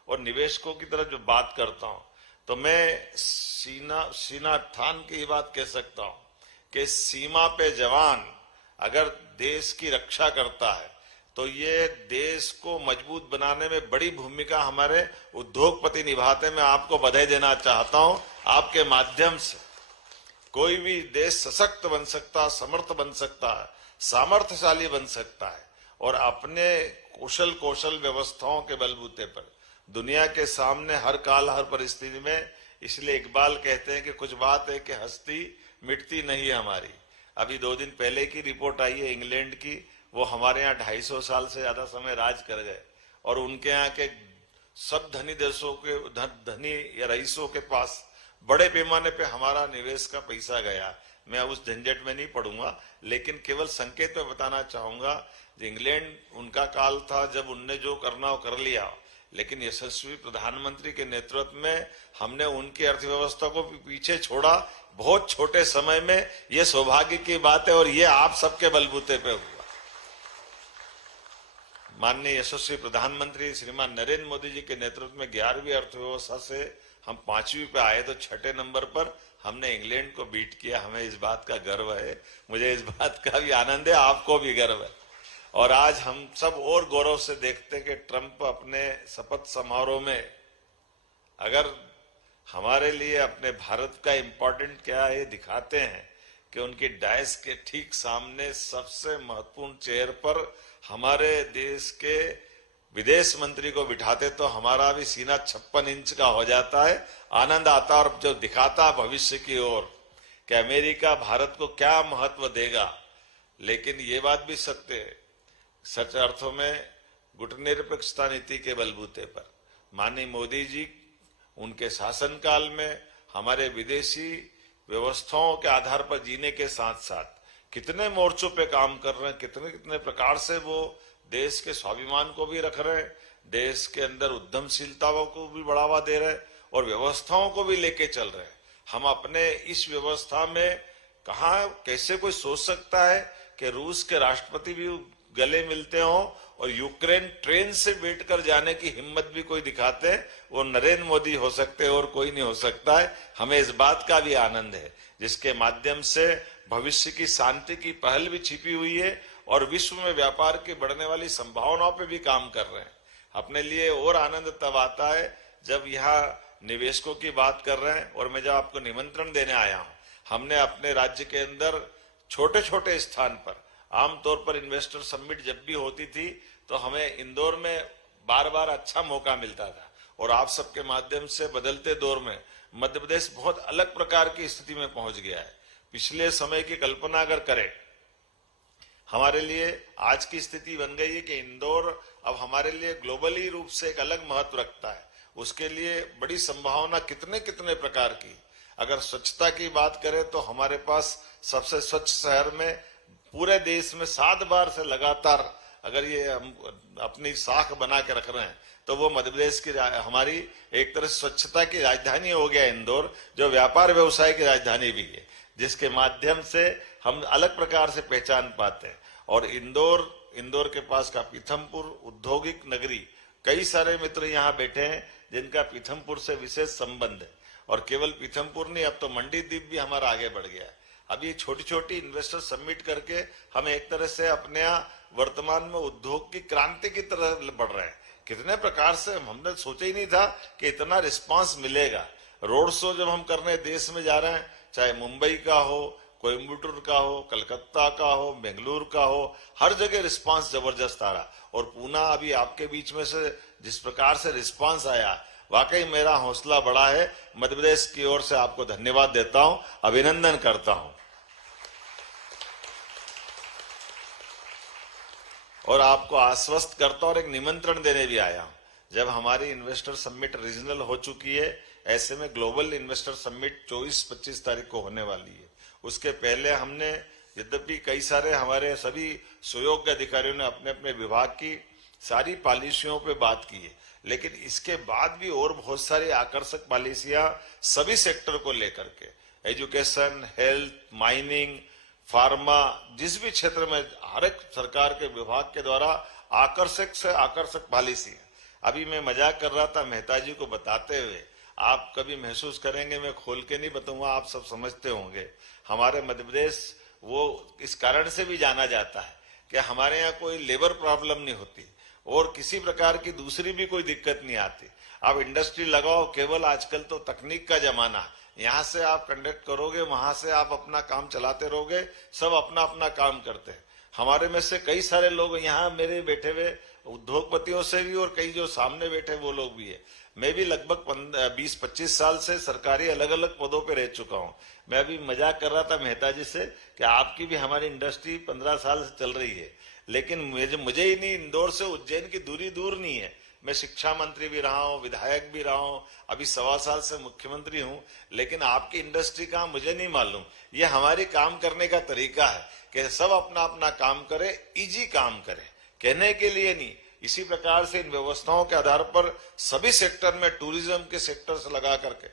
और निवेशकों की तरफ जो बात करता हूं, तो मैं सीना ठान की बात कह सकता हूं कि सीमा पे जवान अगर देश की रक्षा करता है, तो ये देश को मजबूत बनाने में बड़ी भूमिका हमारे उद्योगपति निभाते। मैं आपको बधाई देना चाहता हूं। आपके माध्यम से कोई भी देश सशक्त बन सकता, समर्थ बन सकता है, सामर्थ्यशाली बन सकता है, और अपने कौशल व्यवस्थाओं के बलबूते पर दुनिया के सामने हर काल हर परिस्थिति में। इसलिए इकबाल कहते हैं कि कुछ बात है कि हस्ती मिटती नहीं है हमारी। अभी 2 दिन पहले की रिपोर्ट आई है इंग्लैंड की, वो हमारे यहाँ 250 साल से ज्यादा समय राज कर गए, और उनके यहाँ के सब धनी देशों के धनी या रईसों के पास बड़े पैमाने पे हमारा निवेश का पैसा गया। मैं उस झंझट में नहीं पड़ूंगा, लेकिन केवल संकेत में बताना चाहूंगा, इंग्लैंड उनका काल था जब उनने जो करना वो कर लिया, लेकिन यशस्वी प्रधानमंत्री के नेतृत्व में हमने उनकी अर्थव्यवस्था को पीछे छोड़ा बहुत छोटे समय में। ये सौभाग्य की बात है, और ये आप सबके बलबूते पे हुआ। माननीय यशस्वी प्रधानमंत्री श्रीमान नरेंद्र मोदी जी के नेतृत्व में 11वीं अर्थव्यवस्था से हम 5वीं पे आए, तो 6ठे नंबर पर हमने इंग्लैंड को बीट किया। हमें इस बात का गर्व है, मुझे इस बात का भी आनंद है, आपको भी गर्व है। और आज हम सब और गौरव से देखते हैं कि ट्रंप अपने शपथ समारोह में, अगर हमारे लिए अपने भारत का इम्पोर्टेंट क्या है दिखाते हैं, कि उनकी डायस के ठीक सामने सबसे महत्वपूर्ण चेयर पर हमारे देश के विदेश मंत्री को बिठाते, तो हमारा भी सीना 56 इंच का हो जाता है। आनंद आता, और जो दिखाता भविष्य की ओर कि अमेरिका भारत को क्या महत्व देगा। लेकिन ये बात भी सत्य है, सच अर्थों में गुटनिरपेक्षता नीति के बलबूते पर माननीय मोदी जी उनके शासनकाल में हमारे विदेशी व्यवस्थाओं के आधार पर जीने के साथ साथ कितने मोर्चों पे काम कर रहे हैं, कितने कितने प्रकार से वो देश के स्वाभिमान को भी रख रहे हैं, देश के अंदर उद्यमशीलताओं को भी बढ़ावा दे रहे हैं, और व्यवस्थाओं को भी लेके चल रहे हैं। हम अपने इस व्यवस्था में कहाँ कैसे कोई सोच सकता है कि रूस के राष्ट्रपति भी गले मिलते हों और यूक्रेन ट्रेन से बैठकर जाने की हिम्मत भी कोई दिखाते हैं, वो नरेंद्र मोदी हो सकते हैं और कोई नहीं हो सकता है। हमें इस बात का भी आनंद है जिसके माध्यम से भविष्य की शांति की पहल भी छिपी हुई है और विश्व में व्यापार की बढ़ने वाली संभावनाओं पे भी काम कर रहे हैं। अपने लिए और आनंद तब आता है जब यहाँ निवेशकों की बात कर रहे हैं और मैं जब आपको निमंत्रण देने आया हूँ, हमने अपने राज्य के अंदर छोटे छोटे स्थान पर आमतौर पर इन्वेस्टर समिट जब भी होती थी तो हमें इंदौर में बार बार अच्छा मौका मिलता था और आप सबके माध्यम से बदलते दौर में मध्य प्रदेश बहुत अलग प्रकार की स्थिति में पहुंच गया है। पिछले समय की कल्पना अगर करें, हमारे लिए आज की स्थिति बन गई है कि इंदौर अब हमारे लिए ग्लोबली रूप से एक अलग महत्व रखता है। उसके लिए बड़ी संभावना कितने कितने प्रकार की। अगर स्वच्छता की बात करें तो हमारे पास सबसे स्वच्छ शहर में पूरे देश में 7 बार से लगातार अगर ये हम अपनी साख बना के रख रहे हैं तो वो मध्य प्रदेश की हमारी एक तरह स्वच्छता की राजधानी हो गया इंदौर, जो व्यापार व्यवसाय की राजधानी भी है, जिसके माध्यम से हम अलग प्रकार से पहचान पाते हैं। और इंदौर के पास का पीथमपुर औद्योगिक नगरी, कई सारे मित्र यहाँ बैठे हैं जिनका पीथमपुर से विशेष संबंध है और केवल पीथमपुर नहीं, अब तो मंडी द्वीप भी हमारा आगे बढ़ गया है। अब ये छोटी छोटी इन्वेस्टर समिट करके हम एक तरह से अपने वर्तमान में उद्योग की क्रांति की तरह बढ़ रहे हैं। कितने प्रकार से हमने सोचा ही नहीं था कि इतना रिस्पांस मिलेगा। रोड शो जब हम करने देश में जा रहे हैं, चाहे मुंबई का हो, कोयम्बटूर का हो, कलकत्ता का हो, बेंगलुरु का हो, हर जगह रिस्पांस जबरदस्त आ रहा। और पूना अभी आपके बीच में से जिस प्रकार से रिस्पांस आया, वाकई मेरा हौसला बढ़ा है। मध्य प्रदेश की ओर से आपको धन्यवाद देता हूं, अभिनंदन करता हूं और आपको आश्वस्त करता हूं और एक निमंत्रण देने भी आया हूं। जब हमारी इन्वेस्टर समिट रीजनल हो चुकी है, ऐसे में ग्लोबल इन्वेस्टर समिट 24-25 तारीख को होने वाली है। उसके पहले हमने, यद्यपि कई सारे हमारे सभी सुयोग्य अधिकारियों ने अपने अपने विभाग की सारी पॉलिसियों पे बात की है, लेकिन इसके बाद भी और बहुत सारी आकर्षक पॉलिसियां सभी सेक्टर को लेकर के, एजुकेशन, हेल्थ, माइनिंग, फार्मा, जिस भी क्षेत्र में हर एक सरकार के विभाग के द्वारा आकर्षक से आकर्षक पॉलिसी है। अभी मैं मजाक कर रहा था मेहता जी को बताते हुए, आप कभी महसूस करेंगे, मैं खोल के नहीं बताऊंगा, आप सब समझते होंगे। हमारे मध्य प्रदेश वो इस कारण से भी जाना जाता है कि हमारे यहाँ कोई लेबर प्रॉब्लम नहीं होती और किसी प्रकार की दूसरी भी कोई दिक्कत नहीं आती। आप इंडस्ट्री लगाओ, केवल आजकल तो तकनीक का जमाना, यहाँ से आप कंडक्ट करोगे, वहां से आप अपना काम चलाते रहोगे, सब अपना अपना काम करते हैं। हमारे में से कई सारे लोग यहाँ मेरे बैठे हुए उद्योगपतियों से भी और कई जो सामने बैठे वो लोग भी है। मैं भी लगभग 20-25 साल से सरकारी अलग अलग पदों पे रह चुका हूँ। मैं अभी मजाक कर रहा था मेहता जी से कि आपकी भी हमारी इंडस्ट्री 15 साल से चल रही है, लेकिन मुझे ही नहीं, इंदौर से उज्जैन की दूरी दूर नहीं है। मैं शिक्षा मंत्री भी रहा हूँ, विधायक भी रहा हूँ, अभी 1.25 साल से मुख्यमंत्री हूँ, लेकिन आपकी इंडस्ट्री का मुझे नहीं मालूम। ये हमारी काम करने का तरीका है कि सब अपना अपना काम करे, इजी काम करे, कहने के लिए नहीं। इसी प्रकार से इन व्यवस्थाओं के आधार पर सभी सेक्टर में, टूरिज्म के सेक्टर से लगा करके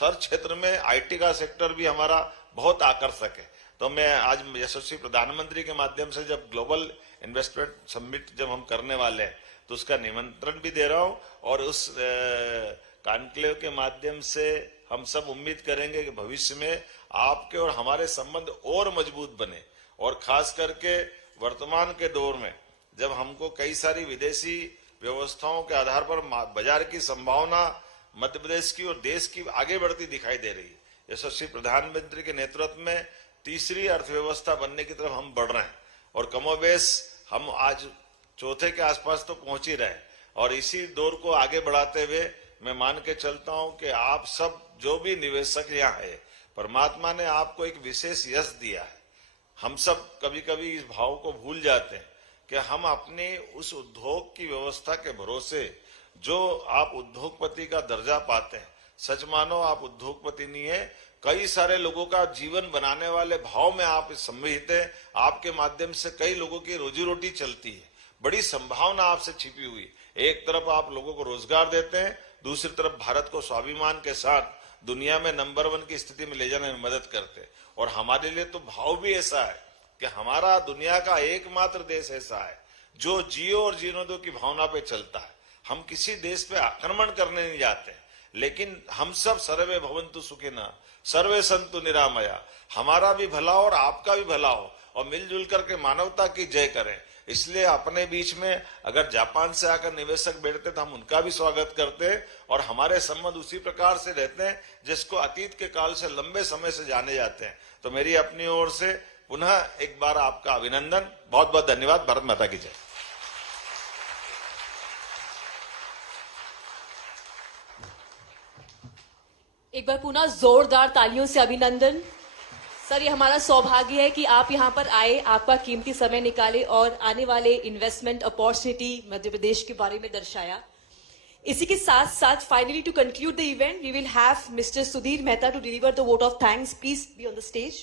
हर क्षेत्र में आईटी का सेक्टर भी हमारा बहुत आकर्षक है। तो मैं आज यशस्वी प्रधानमंत्री के माध्यम से जब ग्लोबल इन्वेस्टमेंट समिट जब हम करने वाले हैं तो उसका निमंत्रण भी दे रहा हूं और उस कॉन्क्लेव के माध्यम से हम सब उम्मीद करेंगे कि भविष्य में आपके और हमारे संबंध और मजबूत बने। और खास करके वर्तमान के दौर में जब हमको कई सारी विदेशी व्यवस्थाओं के आधार पर बाजार की संभावना मध्य प्रदेश की और देश की आगे बढ़ती दिखाई दे रही है। यशस्वी प्रधानमंत्री के नेतृत्व में तीसरी अर्थव्यवस्था बनने की तरफ हम बढ़ रहे हैं और कमोबेश हम आज चौथे के आसपास तो पहुंच ही रहे। और इसी दौर को आगे बढ़ाते हुए मैं मान के चलता हूं कि आप सब जो भी निवेशक यहाँ है, परमात्मा ने आपको एक विशेष यश दिया है। हम सब कभी कभी इस भाव को भूल जाते हैं कि हम अपने उस उद्योग की व्यवस्था के भरोसे जो आप उद्योगपति का दर्जा पाते हैं, सच मानो आप उद्योगपति नहीं है, कई सारे लोगों का जीवन बनाने वाले भाव में आप सम्मिलित हैं। आपके माध्यम से कई लोगों की रोजी रोटी चलती है, बड़ी संभावना आपसे छिपी हुई। एक तरफ आप लोगों को रोजगार देते हैं, दूसरी तरफ भारत को स्वाभिमान के साथ दुनिया में नंबर 1 की स्थिति में ले जाने में मदद करते हैं। और हमारे लिए तो भाव भी ऐसा है कि हमारा दुनिया का एकमात्र देश ऐसा है जो जियो और जीने दो की भावना पे चलता है। हम किसी देश पे आक्रमण करने नहीं जाते, लेकिन हम सब सर्वे भवन्तु सुखिनः, सर्वे सन्तु निरामया, हमारा भी भला हो और आपका भी भला हो, और मिलजुल करके मानवता की जय करें। इसलिए अपने बीच में अगर जापान से आकर निवेशक बैठते तो हम उनका भी स्वागत करते हैं, और हमारे संबंध उसी प्रकार से रहते हैं जिसको अतीत के काल से लंबे समय से जाने जाते हैं। तो मेरी अपनी ओर से पुनः एक बार आपका अभिनंदन, बहुत बहुत धन्यवाद। भारत माता की जय। एक बार पुनः जोरदार तालियों से अभिनंदन। सर, ये हमारा सौभाग्य है कि आप यहाँ पर आए, आपका कीमती समय निकाले और आने वाले इन्वेस्टमेंट अपॉर्चुनिटी मध्य प्रदेश के बारे में दर्शाया। इसी के साथ साथ finally to conclude the event we will have mister Sudhir Mehta to deliver the vote of thanks. Please be on the stage.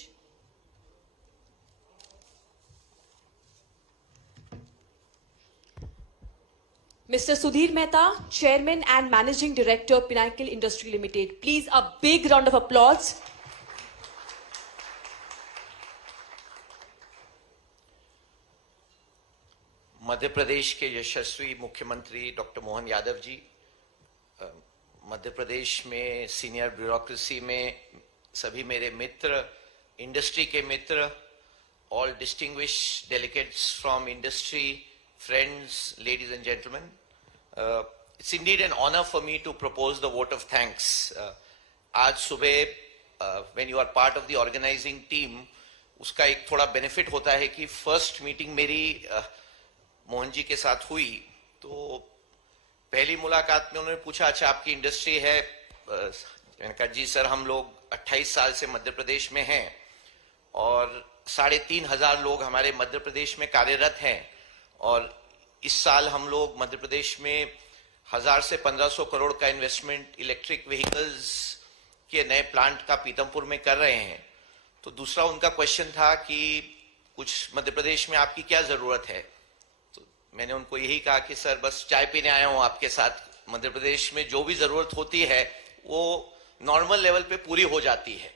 Mr. Sudhir Mehta, Chairman and Managing Director, Pinnacle Industry Limited. Please, a big round of applause. Madhya Pradesh के यशस्वी मुख्यमंत्री doctor Mohan Yadav ji, Madhya Pradesh में senior bureaucracy में सभी मेरे मित्र, industry के मित्र, all distinguished delegates from industry, friends, ladies and gentlemen, it's indeed an honor for me to propose the vote of thanks. आज सुबह when you are part of the organizing team, उसका एक थोड़ा benefit होता है कि first meeting मेरी मोहन जी के साथ हुई, तो पहली मुलाकात में उन्होंने पूछा, अच्छा आपकी इंडस्ट्री है? मैंने कहा जी सर, हम लोग 28 साल से मध्य प्रदेश में हैं और 3,500 लोग हमारे मध्य प्रदेश में कार्यरत हैं, और इस साल हम लोग मध्य प्रदेश में 1000 से 1500 करोड़ का इन्वेस्टमेंट इलेक्ट्रिक व्हीकल्स के नए प्लांट का पीतमपुर में कर रहे हैं। तो दूसरा उनका क्वेश्चन था कि कुछ मध्य प्रदेश में आपकी क्या जरूरत है? तो मैंने उनको यही कहा कि सर बस चाय पीने आया हूं आपके साथ, मध्य प्रदेश में जो भी जरूरत होती है वो नॉर्मल लेवल पे पूरी हो जाती है।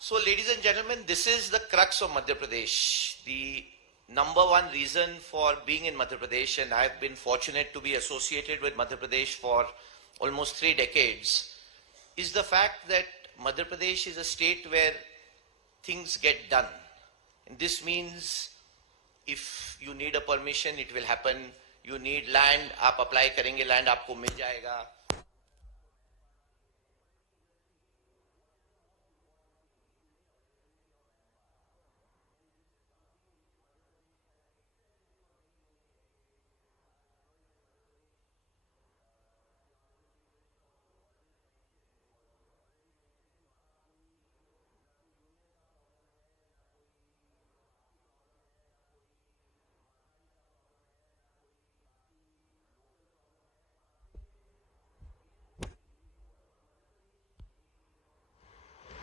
So ladies and gentlemen, this is the crux of Madhya Pradesh. The number one reason for being in Madhya Pradesh, and I've been fortunate to be associated with Madhya Pradesh for almost 3 decades, is the fact that Madhya Pradesh is a state where things get done. And this means if you need a permission, it will happen. You need land, आप apply करेंगे, land आपको मिल जाएगा।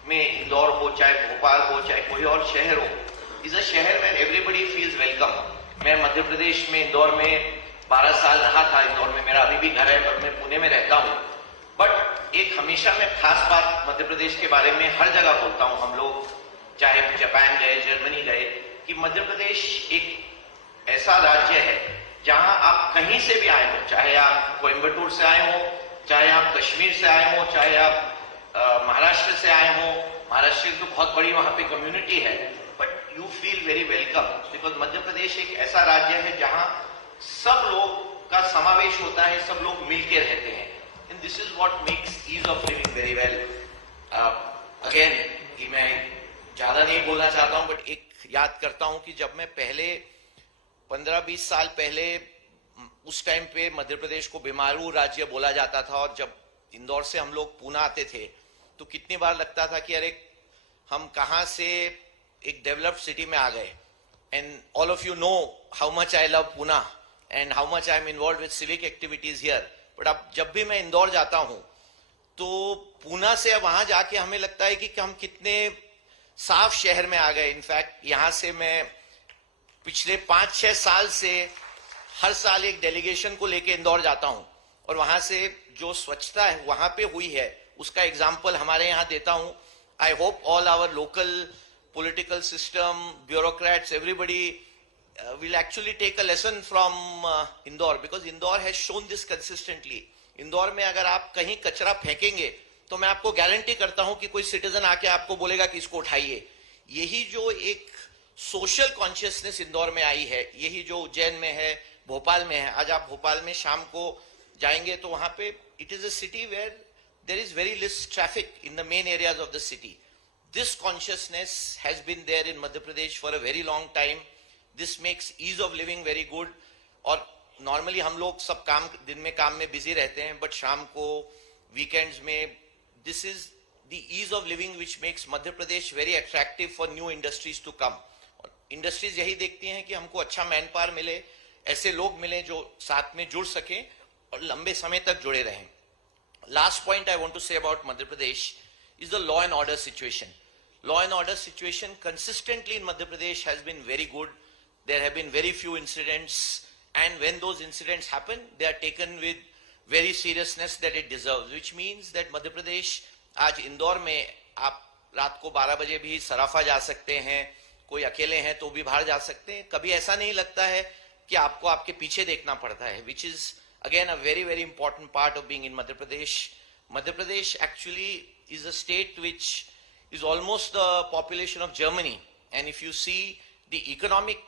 में इंदौर हो, चाहे भोपाल हो, चाहे कोई और शहर हो, इज अ शहर में एवरीबडी फील्स वेलकम। मैं मध्य प्रदेश में इंदौर में 12 साल रहा था। इंदौर में मेरा अभी भी घर है, पर मैं पुणे में रहता हूँ। बट एक हमेशा मैं खास बात मध्य प्रदेश के बारे में हर जगह बोलता हूँ, हम लोग चाहे जापान गए, जर्मनी गए, कि मध्य प्रदेश एक ऐसा राज्य है जहां आप कहीं से भी आए हो, चाहे आप कोयम्बटूर से आए हो, चाहे आप कश्मीर से आए हो, चाहे आप महाराष्ट्र से आए हो। महाराष्ट्र तो बहुत बड़ी वहां पे कम्युनिटी है, but you feel very welcome, because Madhya Pradesh एक ऐसा राज्य है जहां सब लोग का समावेश होता है, सब लोग मिलकर रहते हैं। And this is what makes ease of living very well. Again मैं ज्यादा नहीं बोलना चाहता हूं, बट एक याद करता हूं कि जब मैं पहले 15-20 साल पहले, उस टाइम पे मध्य प्रदेश को बीमारू राज्य बोला जाता था, और जब इंदौर से हम लोग पूना आते थे तो कितनी बार लगता था कि अरे हम कहां से एक डेवलप्ड सिटी में आ गए। And all of you know how much I love Poona and how much I am involve with civic activities here. But अब जब भी मैं इंदौर जाता हूं तो पूना से वहां जाके हमें लगता है कि हम कितने साफ शहर में आ गए। इनफैक्ट यहां से मैं पिछले 5-6 साल से हर साल एक डेलीगेशन को लेके इंदौर जाता हूं, और वहां से जो स्वच्छता है वहां पे हुई है उसका एग्जाम्पल हमारे यहां देता हूं। I hope all our local political system, bureaucrats, everybody will actually take a lesson from Indore, because Indore has shown this consistently. Indore में अगर आप कहीं कचरा फेंकेंगे तो मैं आपको गारंटी करता हूं कि कोई सिटीजन आके आपको बोलेगा कि इसको उठाइए. यही जो एक सोशल कॉन्शियसनेस इंदौर में आई है, यही जो उज्जैन में है, भोपाल में है. आज आप भोपाल में शाम को जाएंगे तो वहां पे it is a city where there is very less traffic in the main areas of the city. This consciousness has been there in Madhya Pradesh for a very long time. This makes ease of living very good. और normally हम लोग सब काम दिन में काम में busy रहते हैं, बट शाम को वीकेंड्स में this is the ease of living which makes Madhya Pradesh very attractive for new industries to come. Industries यही देखती हैं कि हमको अच्छा मैन पावर मिले, ऐसे लोग मिले जो साथ में जुड़ सकें और लंबे समय तक जुड़े रहें. Last point I want to say about Madhya Pradesh is the law and order situation. Law and order situation consistently in Madhya Pradesh has been very good. There have been very few incidents, and when those incidents happen, they are taken with very seriousness that it deserves, which means that Madhya Pradesh, आज इंदौर में आप रात को 12 बजे भी सराफा जा सकते हैं, कोई अकेले हैं तो भी बाहर जा सकते हैं. कभी ऐसा नहीं लगता है कि आपको आपके पीछे देखना पड़ता है, which is again a very very important part of being in Madhya Pradesh. Madhya Pradesh actually is a state which is almost the population of Germany, and if you see the economic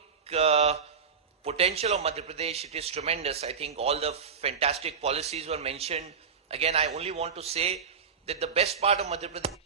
potential of Madhya Pradesh, it is tremendous. I think all the fantastic policies were mentioned. Again, I only want to say that the best part of Madhya Pradesh